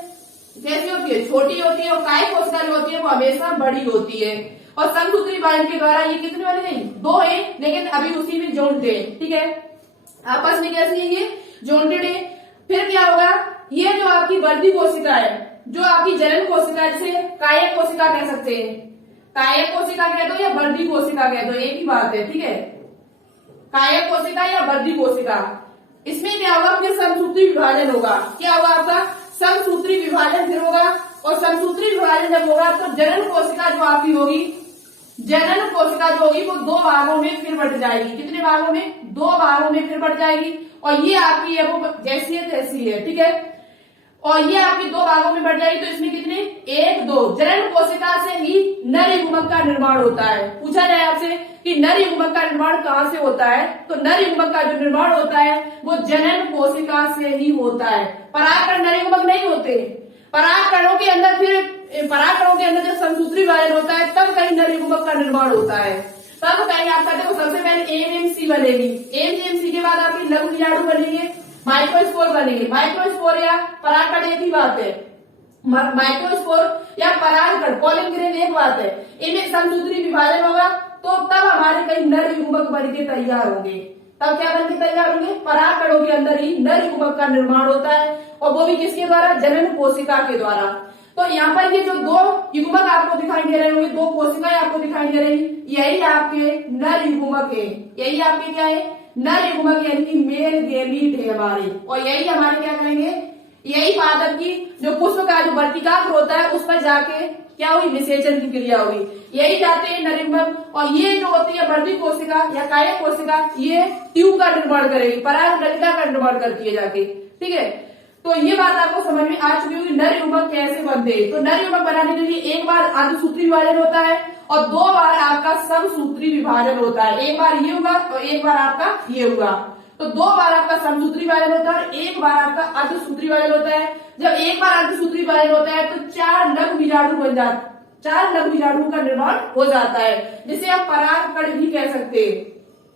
कैसी होती है? छोटी होती है। और कायक कोशिका जो होती है वो हमेशा बड़ी होती है। और समसूत्री विभाजन के द्वारा ये कितने वाले नहीं, दो है, लेकिन अभी उसी में जोड़ते हैं। ठीक है, आपस में कैसे ये जोड़ेड है। फिर क्या होगा, ये जो आपकी वर्धी कोशिका है, जो आपकी जनन कोशिका जिसे कायक कोशिका कह सकते हैं, कायक कोशिका कह दो या वर्धी कोशिका कह दो, एक ही बात है। ठीक है, कायक कोशिका या वर्धी कोशिका, इसमें क्या होगा, फिर समसूत्री विभाजन होगा। क्या होगा आपका? समसूत्री विभाजन फिर होगा। और समसूत्री विभाजन जब होगा तो जनन कोशिका जो आपकी होगी, जनन कोशिका जो होगी वो दो भागों में फिर बट जाएगी। कितने भागों में? दो भागों में फिर बट जाएगी। और ये आपकी है वो जैसी है तैसी है। ठीक है, और ये आपकी दो भागों में बढ़ जाएगी। तो इसमें कितने? एक, दो। जनन कोशिका से ही नर युग्मक का निर्माण होता है। पूछा जाए आपसे कि नर युग्मक का निर्माण कहाँ से होता है, तो नर युग्मक का जो निर्माण होता है वो जनन कोशिका से ही होता है। परागकण नर युग्मक नहीं होते। परागकणों के अंदर जब समसूत्री विभाजन होता है तब कहीं नर युग्मक का निर्माण होता है। तब कहीं आपका देखो सबसे पहले एमएमसी बनेगी। एमएमसी के बाद आपकी लघु बीजाणु बनेंगे, माइक्रोस्पोर बनेंगे। माइक्रोस्पोर या परागकण एक ही बात है। माइक्रोस्पोर या परागकण, पॉलिन ग्रेन एक बात है। इनमें समसूत्री विभाजन होगा तो तब हमारे कई नर युग्मक बन के तैयार होंगे। तब क्या बन के तैयार होंगे? परागकणों के अंदर ही नर युग्मक का निर्माण होता है, और वो भी किसके द्वारा? जनन कोशिका के द्वारा। तो यहाँ पर ये जो दो युग्मक आपको दिखाई दे रहे होंगे, दो कोशिकाएं आपको दिखाई दे रही, यही आपके नर युग्मक है। यही आपके क्या है? नर युग्मक, यानी कि मेल गैमीट है हमारे। और यही हमारे क्या करेंगे, यही पादप की जो पुष्प का जो वर्तिकाग्र होता है उस पर जाके क्या हुई? निषेचन की क्रिया हुई। यही जाते हैं नर युग्मक। और ये जो होती है वर्धी कोशिका या कायक कोशिका, ये ट्यूब का निर्माण करेगी, पराग नलिका का निर्माण करती है जाके। ठीक है, तो ये बात आपको समझ में आ चुकी होगी नर युग्मक कैसे बनते हैं। तो नर युग्मक बनाने के लिए एक बार अर्धसूत्री विभाजन होता है और दो बार आपका समसूत्री विभाजन होता है। एक बार ये होगा और एक बार आपका ये होगा। तो दो बार आपका समसूत्री विभाजन होता है और एक बार आपका अर्धसूत्री विभाजन होता है। जब एक बार अर्धसूत्री विभाजन होता है तो चार लघु बीजाणु बन जाते, चार लघु बीजाणुओं का निर्माण हो जाता है, जिसे आप परागकण भी कह सकते हैं।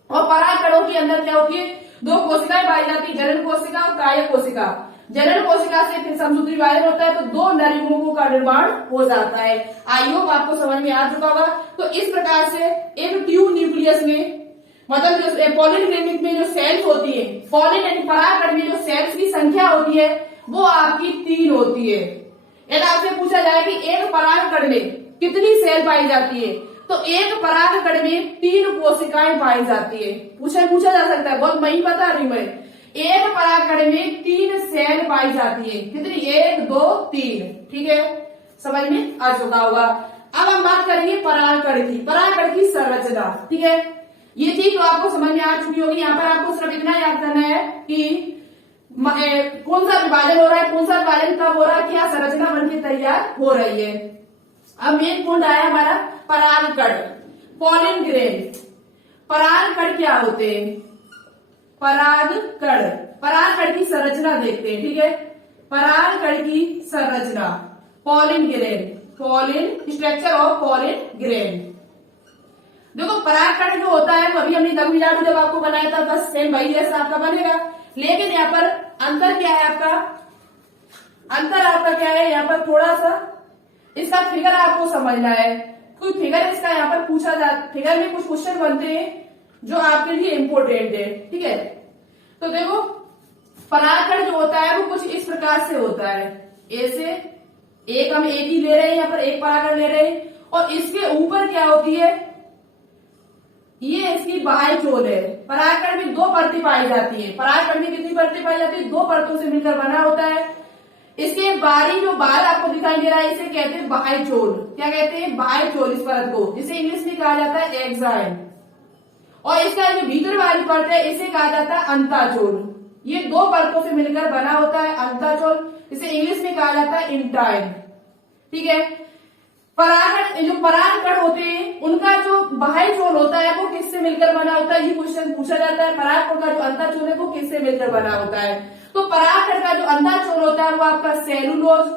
और परागकणों के अंदर क्या होती है? दो कोशिकाएं पाई जाती है, जनन कोशिका और कायक कोशिका। जनन कोशिका से फिर समसूत्री विभाजन होता है तो दो नर युग्मकों का निर्माण हो जाता है। आई होप आपको समझ में आ चुका होगा। तो इस प्रकार से एक ट्यूब न्यूक्लियस में, मतलब जो पॉलिन ग्रेन में जो सेल्स होती है, पॉलिन यानी परागकण में जो सेल्स की संख्या होती है वो आपकी 3 होती है। यदि आपसे पूछा जाए कि एक परागकण में कितनी सेल पाई जाती है, तो एक परागकण में 3 कोशिकाएं पाई जाती है। पूछा जा सकता है, बहुत नहीं बता रही मैं। एक परागकण में 3 सेल पाई जाती है। कितनी? 1, 2, 3। ठीक है, समझ में आ चुका होगा। अब हम बात करेंगे परागकण की, परागकण की संरचना। ठीक है, ये चीज तो आपको समझ में आ चुकी होगी। यहाँ पर आपको सिर्फ इतना याद करना है कि कौन सा विभाजन हो रहा है, कौन सा विभाजन कब हो रहा है, क्या संरचना बनके तैयार हो रही है। अब मेन पॉइंट आया हमारा परागकण, पॉलिन ग्रेन। परागकण क्या होते हैं? परागकण, परागकण की संरचना देखते हैं। ठीक है, परागकण की संरचना, pollen grain, pollen structure of pollen grain. देखो परागकण जो होता है वो अभी हमने लघु बीजाणु जब आपको बनाया था बस सेम वही जैसा आपका बनेगा, लेकिन यहाँ पर अंतर क्या है आपका? अंतर आपका क्या है? यहाँ पर थोड़ा सा इसका फिगर आपको समझना है। कोई फिगर इसका यहाँ पर पूछा जाता, फिगर में कुछ क्वेश्चन बनते हैं जो आपके लिए इम्पोर्टेंट है। ठीक है, तो देखो परागकण जो होता है वो कुछ इस प्रकार से होता है। ए से एक, हम एक ही ले रहे हैं, यहाँ पर एक परागण ले रहे हैं। और इसके ऊपर क्या होती है, ये इसकी बाह्य चोल है। परागकण में दो परतें पाई जाती है। परागकण में कितनी परतें पाई जाती है, दो परतों से मिलकर बना होता है। इसके बाहरी जो बाल आपको दिखाई दे रहा है, इसे कहते हैं बाह्य चोल। क्या कहते हैं, बाह्य चोल इस परत को, जिसे इंग्लिश में कहा जाता है एक्साइन। और इसका जो भीतर वाली परत है, इसे कहा जाता है अंताचोल। ये दो परतों से मिलकर बना होता है अंताचोल, इसे इंग्लिश में कहा जाता है इंटाइन। ठीक है, परागकण, जो परागकण होते हैं उनका जो बाह्य चोल होता है वो किससे मिलकर बना होता है, ये क्वेश्चन पूछा जाता है। परागकण का जो अंताचोल है वो किससे मिलकर बना होता है, तो परागकण का जो अंताचोल होता है वो आपका सेलुलोज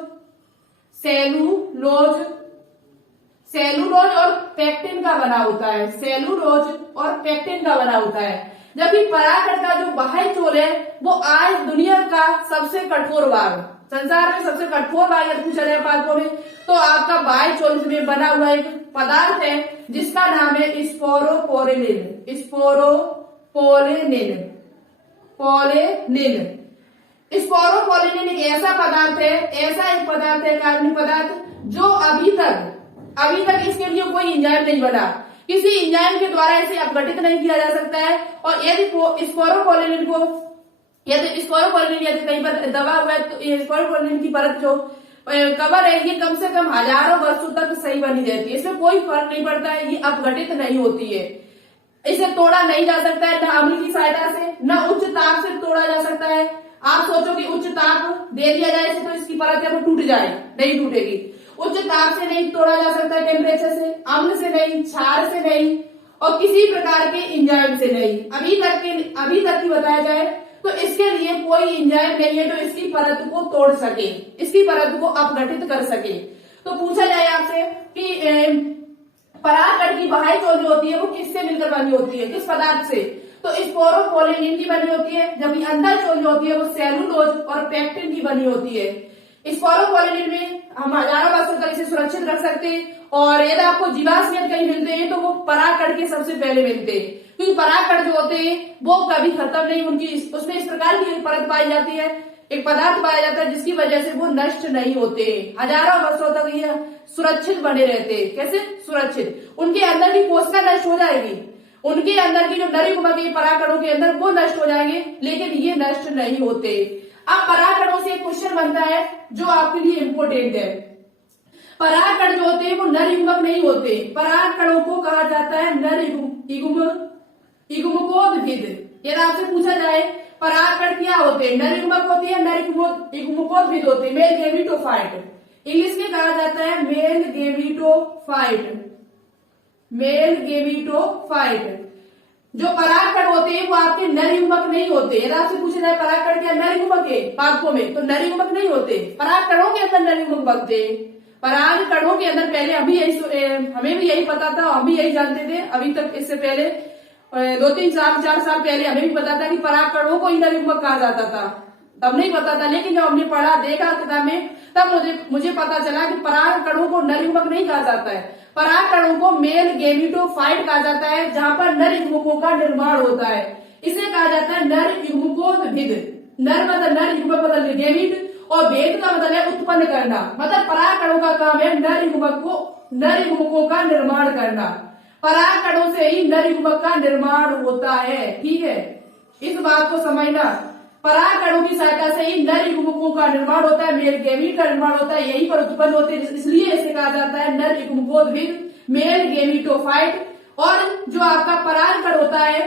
और पेक्टिन का बना होता है। सेलुलोज और पेक्टिन का बना होता है। जबकि परागकण का जो बाह्य चोल है वो आज दुनिया का सबसे कठोर भाग, संसार में सबसे कठोर भाग यदि पूछा जाए पादपों में, तो आपका बाह्य चोल में बना हुआ एक पदार्थ है जिसका नाम है स्पोरोपोलिन। स्पोरोपोलिन एक ऐसा पदार्थ है, कार्बनिक पदार्थ, जो अभी तक इसके लिए कोई एंजाइम नहीं बना, किसी एंजाइम के द्वारा इसे अपघटित नहीं किया जा सकता है। और यदि स्पोरोपोलिन यदि कहीं पर दबा हुआ है तो स्पोरोपोलिन की परत जो कवर है ये कम से कम हजारों वर्षों तक सही बनी रहती है, इसमें कोई फर्क नहीं पड़ता है, ये अपघटित नहीं होती है। इसे तोड़ा नहीं जा सकता है, न अम्ल की सहायता से, न उच्च ताप से तोड़ा जा सकता है। आप सोचो कि उच्च ताप दे दिया जाए तो इसकी परत है वो टूट जाए, नहीं टूटेगी। उच्च ताप से नहीं तोड़ा जा सकता है, टेम्परेचर से, अम्ल से नहीं, क्षार से नहीं, और किसी प्रकार के एंजाइम से नहीं। अभी तक की बताया जाए तो इसके लिए कोई एंजाइम नहीं है जो इसकी परत को तोड़ सके, इसकी परत को अपघटित कर सके। तो पूछा जाए आपसे कि परागकण की बाह्य चोल जो होती है वो किससे मिलकर बनी होती है, किस पदार्थ से, तो स्पोरोपोलिन की बनी होती है। जबकि अंतःचोल जो होती है वो सेलुलोज और पेक्टिन की बनी होती है। स्पोरोपोलिन में हम हजारों वर्षों तक इसे सुरक्षित रख सकते हैं। और यदि आपको जीवाश्म कहीं मिलते हैं तो वो परागकण के सबसे पहले मिलते हैं, क्योंकि परागकण जो होते हैं वो कभी खत्म नहीं, उनकी उसमें इस प्रकार की एक परत पाई जाती है, एक पदार्थ पाया जाता है जिसकी वजह से वो नष्ट नहीं होते, हजारों वर्षों तक ये सुरक्षित बने रहते हैं। कैसे सुरक्षित, उनके अंदर की कोशिका नष्ट हो जाएगी, उनके अंदर की जो नरीकुमा के परागकणों के अंदर वो नष्ट हो जाएंगे, लेकिन ये नष्ट नहीं होते। अब परागकणों से एक क्वेश्चन बनता है जो आपके लिए इम्पोर्टेंट है। परागकण जो होते हैं वो नर युग्मक नहीं होते, परागकणों को कहा जाता है नर युग्मकोद्भिद। यदि आपसे पूछा जाए परागकण क्या होते हैं, नर युग्मक होते हैं, नर युग्मकोद्भिद होते हैं, मेल गेमिटोफाइट, इंग्लिश में कहा जाता है मेल गेमिटोफाइट। जो परागकण होते हैं वो आपके नर युग्मक नहीं होते। यदि आपसे पूछा जाए परागकण क्या नर युग्मक है पादपों में, तो नर युग्मक नहीं होते, परागकणों के अंदर नर युग्मक बनते हैं। परागकणों के अंदर पहले हमें भी यही पता था, हम भी यही जानते थे, अभी तक इससे पहले 2-3-4 साल पहले हमें भी पता था कि परागकणों को ही नर युग्मक कहा जाता था, तब नहीं पता था। लेकिन जब हमने पढ़ा देखा किताब में तब मुझे पता चला कि परागकणों को नर युग्मक नहीं कहा जाता है, परागकणों को मेल गेमिटोफाइट कहा जाता है, जहां पर नर युग्मकों का निर्माण होता है। इसे कहा जाता है नर युग्मकोद्भिद। नर मतलब नर, युग्मक मतलब गेमिट, और भेद का मतलब है उत्पन्न करना। मतलब परागकणों का काम है नर युग्मकों का निर्माण करना। परागकणों से ही नर युग्मक का निर्माण होता है। ठीक है, इस बात को समझना, परागकणों की सहायता से ही नर युग्मकों का निर्माण होता है, मेल गेमीट का निर्माण होता है, यहीं पर उत्पन्न होते हैं, इसलिए इसे कहा जाता है नर युग्मकोद्भिद, मेल गेमिटोफाइट। और जो आपका परागकण होता है,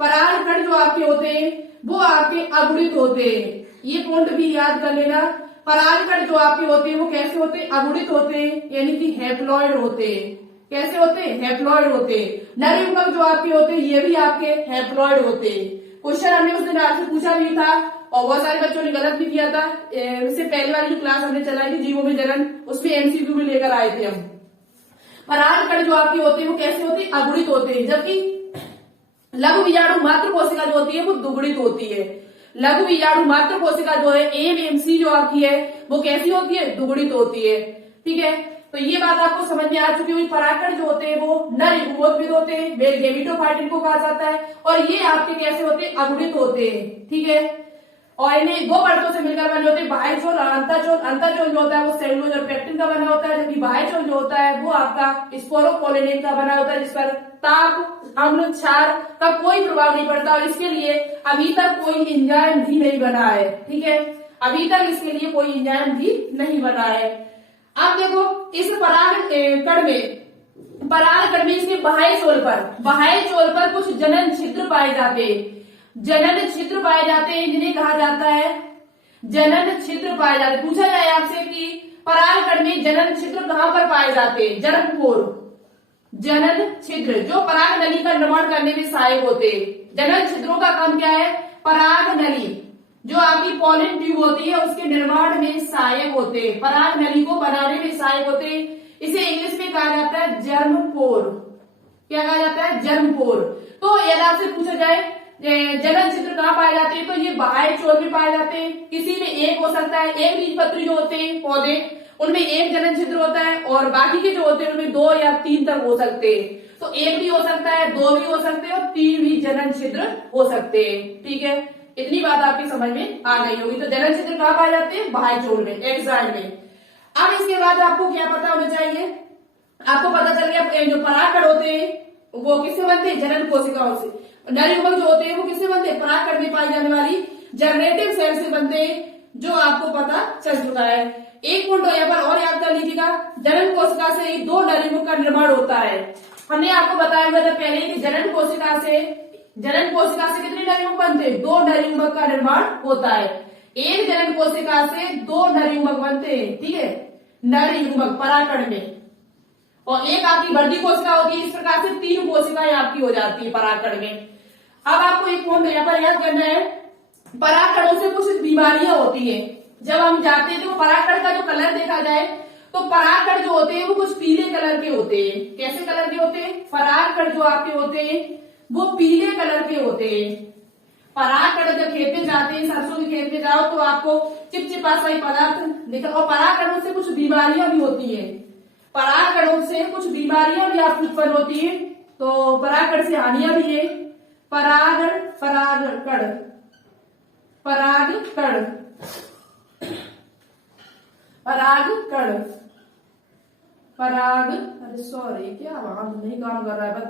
परागकण जो आपके होते हैं वो आपके अगुणित होते हैं। ये पॉइंट भी याद कर लेना, परागकण जो आपके होते हैं वो कैसे होते हैं, अगुणित होते हैं, यानी कि हैप्लॉइड होते हैं। कैसे होते हैं, हैप्लॉइड होते हैं। नर युग्मक जो आपके होते हैं ये भी आपके हैप्लॉइड होते हैं। क्वेश्चन हमने उस दिन आपसे पूछा भी था और बहुत सारे बच्चों ने गलत भी किया था। इससे पहले वाली जो क्लास हमने चलाई थी जीवों में जलन, उसमें एमसीक्यू भी लेकर आए थे हम। परागकण जो आपके होते हैं वो कैसे होते हैं, अगुणित होते हैं, जबकि लघु बीजाणु मात्र कोशिका जो होती है वो दुगुणित होती है। लघु बीजाणु मात्र कोशिका जो है एमएमसी जो आपकी है वो कैसी होती है, दुगुणित होती है। ठीक है, तो ये बात आपको समझ में आ चुकी होगी। परागकण जो होते हैं वो नर युग्मकोद्भिद होते हैं, मेल गेमिटोफाइट इनको कहा जाता है, और ये आपके कैसे होते हैं, अगुणित होते हैं। ठीक है, और इन्हें दो परतों से मिलकर बने होते हैं बाह्य चोल और अंतःचोल। अंतःचोल जो होता है वो सेलुलोज और पेक्टिन का बना होता है, जबकि बाह्य चोल जो होता है वो आपका स्पोरोपोलिन का बना होता है, जिस पर ताप, अम्ल, क्षार का कोई प्रभाव नहीं पड़ता और इसके लिए अभी तक कोई एंजाइम भी नहीं बना है। ठीक है, अभी तक इसके लिए कोई एंजाइम भी नहीं बना है। अब देखो इस परागकण में इसके बाह्य चोल पर कुछ जनन छिद्र पाए जाते हैं। जनन छिद्र पाए जाते हैं जिन्हें कहा जाता है जनन छिद्र पाए जाते। पूछा जाए आपसे कि परागकण में जनन छिद्र कहां पर पाए जाते हैं? जन्मपोर जनन छिद्र जो पराग नली का निर्माण करने में सहायक होते हैं। जनन छिद्रों का काम क्या है? पराग नली जो आपकी पॉलिन ट्यूब होती है उसके निर्माण में सहायक होते हैं, पराग नली को बनाने में सहायक होते हैं। इसे इंग्लिश में कहा जाता है जर्मपोर। क्या कहा जाता है? जर्मपोर। तो यदि आपसे पूछा जाए जनन छिद्र कहाँ पाए जाते हैं, तो ये बाह्य चोल में पाए जाते हैं। किसी में एक हो सकता है, एक बीजपत्री जो होते हैं पौधे उनमें एक जनन छिद्र होता है और बाकी के जो होते हैं उनमें 2 या 3 तक हो सकते हैं। तो एक भी हो सकता है, 2 भी हो सकते हैं और 3 भी जनन छिद्र हो सकते हैं। ठीक है, इतनी बात आपकी समझ में आ गई होगी। तो जनन छिद्र कहाँ पाए जाते हैं? बाह्य चोल में, एक्साइड में। अब इसके बाद आपको क्या पता होना चाहिए? आपको पता चल गया जो परागकण होते हैं वो किससे बनते हैं? जनन कोशिकाओं से। नरयुग्मक जो होते हैं वो किससे बनते हैं? परागकण में पाई जाने वाली जनरेटिव सेल से बनते हैं, जो आपको पता चल चुका है। एक पॉइंट यहाँ पर और याद कर लीजिएगा, जनन कोशिका से ही 2 नरयुग्मक का निर्माण होता है। हमने आपको बताया हुआ था पहले कि जनन कोशिका से कितने नरयुग्मक बनते हैं? 2 नरयुग्मक का निर्माण होता है। एक जनन कोशिका से 2 नरयुग्मक बनते हैं। ठीक है, नरयुग्मक परागकण में। और एक आपकी वृद्धि कोशिका होती है। इस प्रकार से 3 कोशिकाएं आपकी हो जाती है परागकण में। अब आपको एक पॉइंट यहाँ पर याद करना है, परागकणों से कुछ बीमारियां होती है। जब हम जाते हैं तो परागकण का जो कलर देखा जाए तो परागकण जो होते हैं वो कुछ पीले कलर के होते हैं। कैसे कलर के होते हैं? परागकण जो आपके होते हैं वो पीले कलर के होते हैं। परागकण जब खेत में जाते हैं, सरसों के खेत में जाओ तो आपको चिपचिपा सा ही पदार्थ दिखा। और परागकणों से कुछ बीमारियां भी होती है। परागकणों से कुछ बीमारियां भी आपको उत्पन्न होती है। तो परागकण से हानियां भी है। अरे सॉरी, क्या आवाज नहीं काम कर रहा है, बस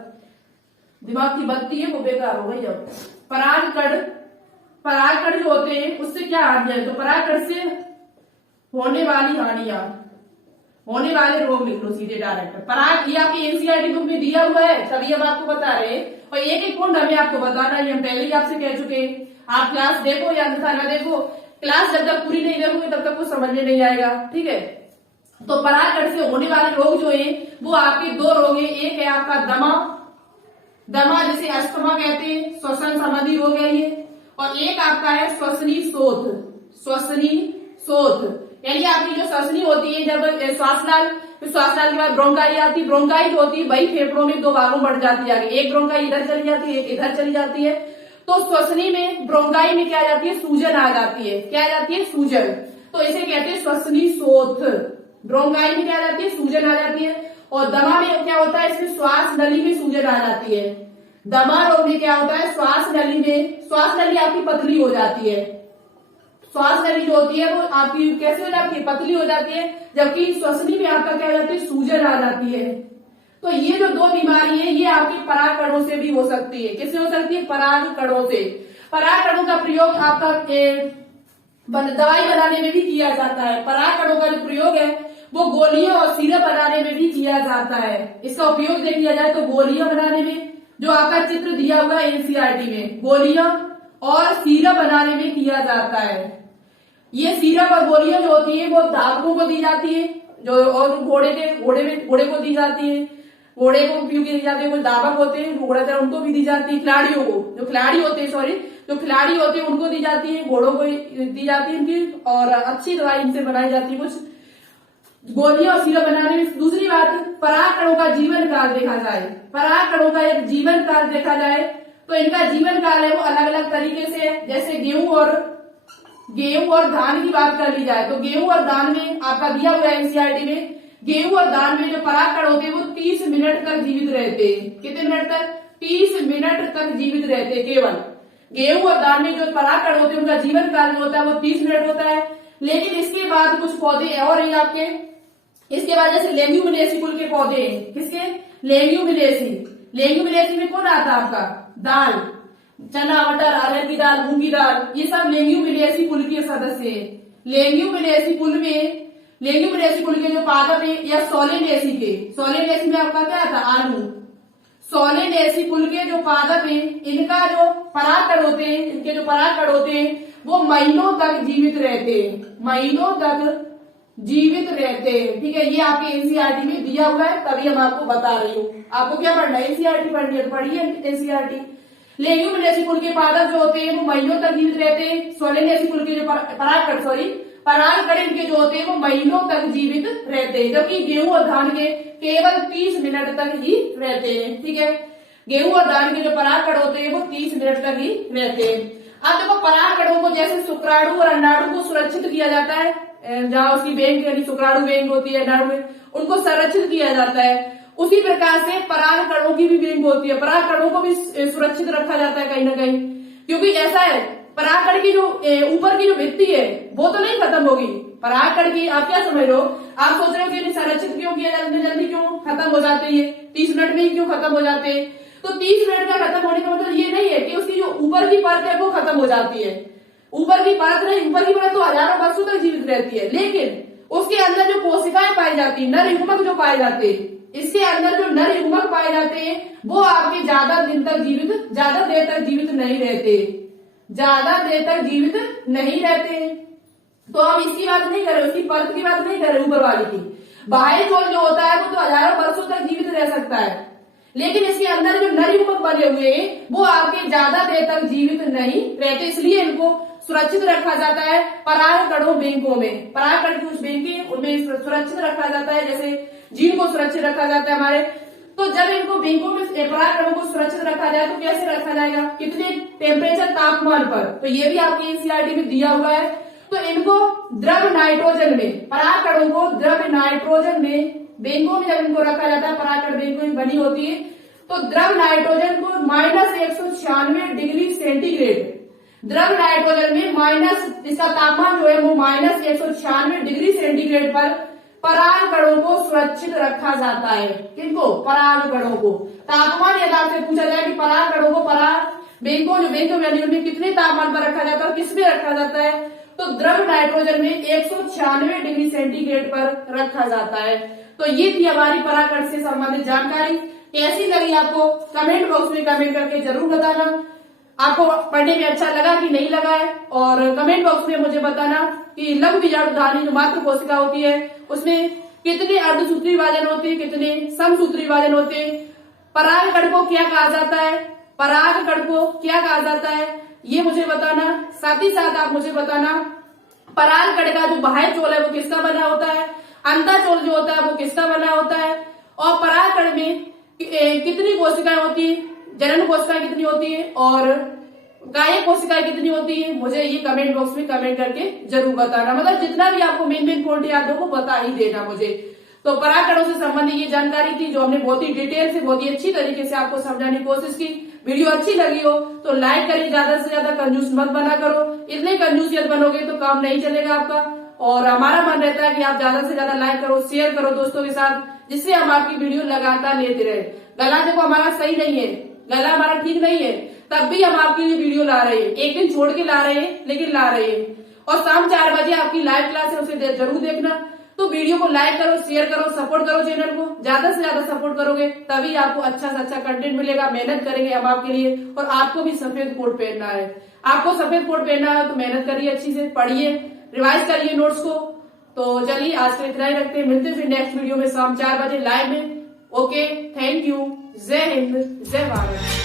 दिमाग की बत्ती है वो बेकार हो गई। अब परागकण जो होते हैं उससे क्या हानि है? तो परागकण से होने वाली हानियां, होने वाले रोग लिख लो सीधे डायरेक्ट। पराग ये आपकी एनसीईआरटी बुक में दिया हुआ है, तभी हम आपको बता रहे हैं। और एक पॉइंट हमें आपको बताना है, हम पहले ही आपसे कह चुके हैं। आप क्लास देखो या न देखो, क्लास जब तक पूरी नहीं देखोगे तब तक कुछ समझ में नहीं आएगा। ठीक है, तो परागकण से होने वाले रोग जो है वो आपके 2 रोग है। एक है आपका दमा जिसे अस्थमा कहते हैं, श्वसन संबंधी रोग है ये। और एक आपका है श्वसनी शोथ, यानी आपकी जो श्वसनी होती है, जब श्वासनाल के बाद ब्रोंकाई आती है। ब्रोंकाई जो होती है वही फेफड़ों में 2 भागों बढ़ जाती है। एक ब्रोंकाई इधर चली जाती है, एक इधर चली जाती है। तो श्वसनी में, ब्रोंकाई में क्या जाती है? सूजन आ जाती है। क्या आ जाती है? सूजन। तो इसे कहते हैं श्वसनी शोथ। ब्रोंकाई में क्या जाती है? सूजन आ जाती है। और दमा में क्या होता है? इसमें श्वास नली में सूजन आ जाती है। दमा रोग में क्या होता है? श्वास नली आपकी पतली हो जाती है। श्वास नली जो होती है वो आपकी कैसे हो जाती है? पतली हो जाती है। जबकि श्वसनी में आपका क्या हो जाती है? सूजन आ जाती है। तो ये जो 2 बीमारी है ये आपके परागकणों से भी हो सकती है। किससे हो सकती है? परागकणों से। परागकणों का प्रयोग आपका दवाई बनाने में भी किया जाता है। परागकणों का जो प्रयोग है वो गोलियां और सिरप बनाने में भी किया जाता है। इसका उपयोग देख लिया जाए तो गोलियां बनाने में, जो आपका चित्र दिया हुआ है एनसीईआरटी में, गोलियां और सिरप बनाने में किया जाता है। ये सिरप और गोलियां जो होती है वो धावकों को दी जाती है, जो और घोड़े को दी जाती है। घोड़े को क्यों दी जाती है? कुछ धावक होते हैं घोड़ा उनको भी दी जाती है। खिलाड़ियों को, जो खिलाड़ी होते हैं उनको दी जाती है, घोड़ों को दी जाती है इनकी। और अच्छी दवाई इनसे बनाई जाती है कुछ गोलियां और सिरप बनाने में। दूसरी बात, परागकणों का जीवन काल देखा जाए। परागकणों का एक जीवन काल देखा जाए तो इनका जीवन काल है वो अलग अलग तरीके से है। जैसे गेहूं और धान की बात कर ली जाए तो गेहूं और धान में आपका दिया हुआ है एनसीईआरटी में, गेहूं और धान में जो परागकण होते हैं वो 30 मिनट तक जीवित रहते हैं। कितने मिनट तक? 30 मिनट तक जीवित रहते हैं केवल। गेहूं और धान में जो पराग कण होते हैं उनका जीवन काल जो होता है वो 30 मिनट होता है। लेकिन इसके बाद कुछ पौधे और हैं आपके, इसके बाद जैसे लेग्यूमिनेसी कुल के पौधे हैं। किसके? लेग्यूमिनेसी। लेग्यूमिनेसी में कौन आता है आपका? दाल, चना, मटर, अरहर की दाल, मूंग की दाल, ये सब लेग्यूमिनेसी कुल के सदस्य है। लेग्यूमिनेसी कुल के जो पादप है या सोलेनेसी के, सोलेनेसी में आपका क्या आता है? आलू। सोलेनेसी कुल के जो पादप है इनका जो परागकण होते हैं, इनके जो परागकण होते हैं वो महीनों तक जीवित रहते हैं, महीनों तक जीवित रहते हैं। ठीक है, ये आपके एनसीईआरटी में दिया हुआ है, तभी हम आपको बता रही हूँ। आपको क्या पढ़ना है? एनसीईआरटी पढ़नी है तो पढ़िए एनसीईआरटी। लेग्यूमिनेसी कुल के पादप जो होते हैं वो महीनों तक जीवित रहते हैं। सोलेनेसी कुल के जो परागकण इनके जो होते हैं वो महीनों तक जीवित रहते हैं, जबकि गेहूं और धान के केवल 30 मिनट तक ही रहते हैं। ठीक है, गेहूं और धान के जो परागकण होते हैं वो 30 मिनट तक ही रहते हैं। अब देखो परागकणों को जैसे शुक्राणु और अंडाणु को सुरक्षित किया जाता है, जहां उसकी बैंक यानी शुक्राणु बैंक होती है अंडाणु में, उनको संरक्षित किया जाता है, उसी प्रकार से परागकणों की भी बैंक होती है, परागकणों को भी सुरक्षित रखा जाता है कहीं ना कहीं। क्योंकि ऐसा है, परागकण की जो ऊपर की जो भित्ति है वो तो नहीं खत्म होगी। परागकण की आप क्या समझ रहे हो? आप सोच रहे हो कि संरक्षित क्यों किया जल्दी जल्दी क्यों खत्म हो जाते हैं, 30 मिनट में ही क्यों खत्म हो जाते हैं? तो 30 मिनट में खत्म होने का मतलब ये नहीं है कि उसकी जो ऊपर की परत है वो खत्म हो जाती है। ऊपर की परत नहीं, ऊपर की परत तो हजारों वर्षों तक जीवित रहती है, लेकिन उसके अंदर जो कोशिकाएं पाई जाती है, नर युग्मक जो पाए जाते हैं, इसके अंदर जो नर युग्मक पाए जाते हैं वो आपके ज्यादा देर तक जीवित नहीं रहते, ज्यादा देर तक जीवित नहीं रहते। तो हम इसकी बात नहीं कर रहे, उसकी परत की बात नहीं कर रहे, ऊपर वाली की। बाह्य खोल जो होता है वो तो हजारों वर्षों तक जीवित रह सकता है, लेकिन इसके अंदर जो नर युग्मक बने हुए हैं वो आपके ज्यादा देर तक जीवित नहीं रहते, इसलिए इनको सुरक्षित रखा जाता है परागकणों बैंकों में। परागकण की उस बैंक है उनमें सुरक्षित रखा जाता है, जैसे जीन को सुरक्षित रखा जाता है हमारे। तो जब इनको बैंकों में परागकणों को सुरक्षित रखा जाए तो कैसे रखा जाएगा? कितने टेम्परेचर तापमान पर? तो ये भी आपके एनसीईआरटी में दिया हुआ है। तो इनको द्रव नाइट्रोजन में, परागकणों को द्रव नाइट्रोजन में बैंकों में जब इनको रखा जाता है, परागकण बैंकों में बनी होती है, तो द्रव नाइट्रोजन को -196 डिग्री सेंटीग्रेड, द्रव नाइट्रोजन में माइनस, इसका तापमान जो है वो -196 डिग्री सेंटीग्रेड पर परागकणों को सुरक्षित रखा जाता है। किनको? परागकणों को। तापमान यदि आपसे पूछा जाए कि परागकणों को बैंकों में कितने तापमान पर रखा जाता है, किसमें रखा जाता है, तो द्रव नाइट्रोजन में 196 डिग्री सेंटीग्रेड पर रखा जाता है। तो ये थी हमारी परागकण से संबंधित जानकारी। कैसी लगी आपको? कमेंट बॉक्स में कमेंट करके जरूर बताना। आपको पढ़ने में अच्छा लगा कि नहीं लगा है, और कमेंट बॉक्स में मुझे बताना कि लघु बीजाणुधानी जो मातृ कोशिका होती है उसमें कितने अर्धसूत्री विभाजन होते हैं, कितने समसूत्री विभाजन होते हैं, परागकण को क्या कहा जाता है, परागकण को क्या कहा जाता है, ये मुझे बताना। साथ ही साथ आप मुझे बताना परागकण का जो बाह्य चोल है वो किसका बना होता है, अंतःचोल जो होता है वो किसका बना होता है, और परागकण में कितनी कोशिकाएं होती है, जनन कोशिकाएं कितनी होती है और काय कोशिकाएं कितनी होती है, मुझे ये कमेंट बॉक्स में कमेंट करके जरूर बताना। मतलब जितना भी आपको मेन पॉइंट याद हो वो बता ही देना मुझे। तो परागकणों से संबंधित ये जानकारी थी जो हमने बहुत ही डिटेल से, बहुत ही अच्छी तरीके से आपको समझाने की कोशिश की। वीडियो अच्छी लगी हो तो लाइक करिए, ज्यादा से ज्यादा कंजूस मत बना करो, इतने कंजूसियत बनोगे तो काम नहीं चलेगा आपका। और हमारा मन रहता है कि आप ज्यादा से ज्यादा लाइक करो, शेयर करो दोस्तों के साथ, जिससे हम आपकी वीडियो लगातार लेते रहे। गला देखो हमारा सही नहीं है, गला हमारा ठीक नहीं है, तब भी हम आपके लिए वीडियो ला रहे हैं, एक दिन छोड़ के ला रहे हैं लेकिन ला रहे हैं। और शाम 4 बजे आपकी लाइव क्लास है, उसे जरूर देखना। तो वीडियो को लाइक करो, शेयर करो, सपोर्ट करो चैनल को, ज्यादा से ज्यादा सपोर्ट करोगे तभी आपको अच्छा से अच्छा कंटेंट मिलेगा। मेहनत करेंगे हम आपके लिए, और आपको भी सफेद कोट पहनना है, आपको सफेद कोट पहनना है तो मेहनत करिए, अच्छी से पढ़िए, रिवाइज करिए नोट्स को। तो चलिए आज के इतना ही रखते हैं, मिलते हैं फिर नेक्स्ट वीडियो में शाम 4 बजे लाइव में। ओके, थैंक यू, जय हिंद, जय भारत।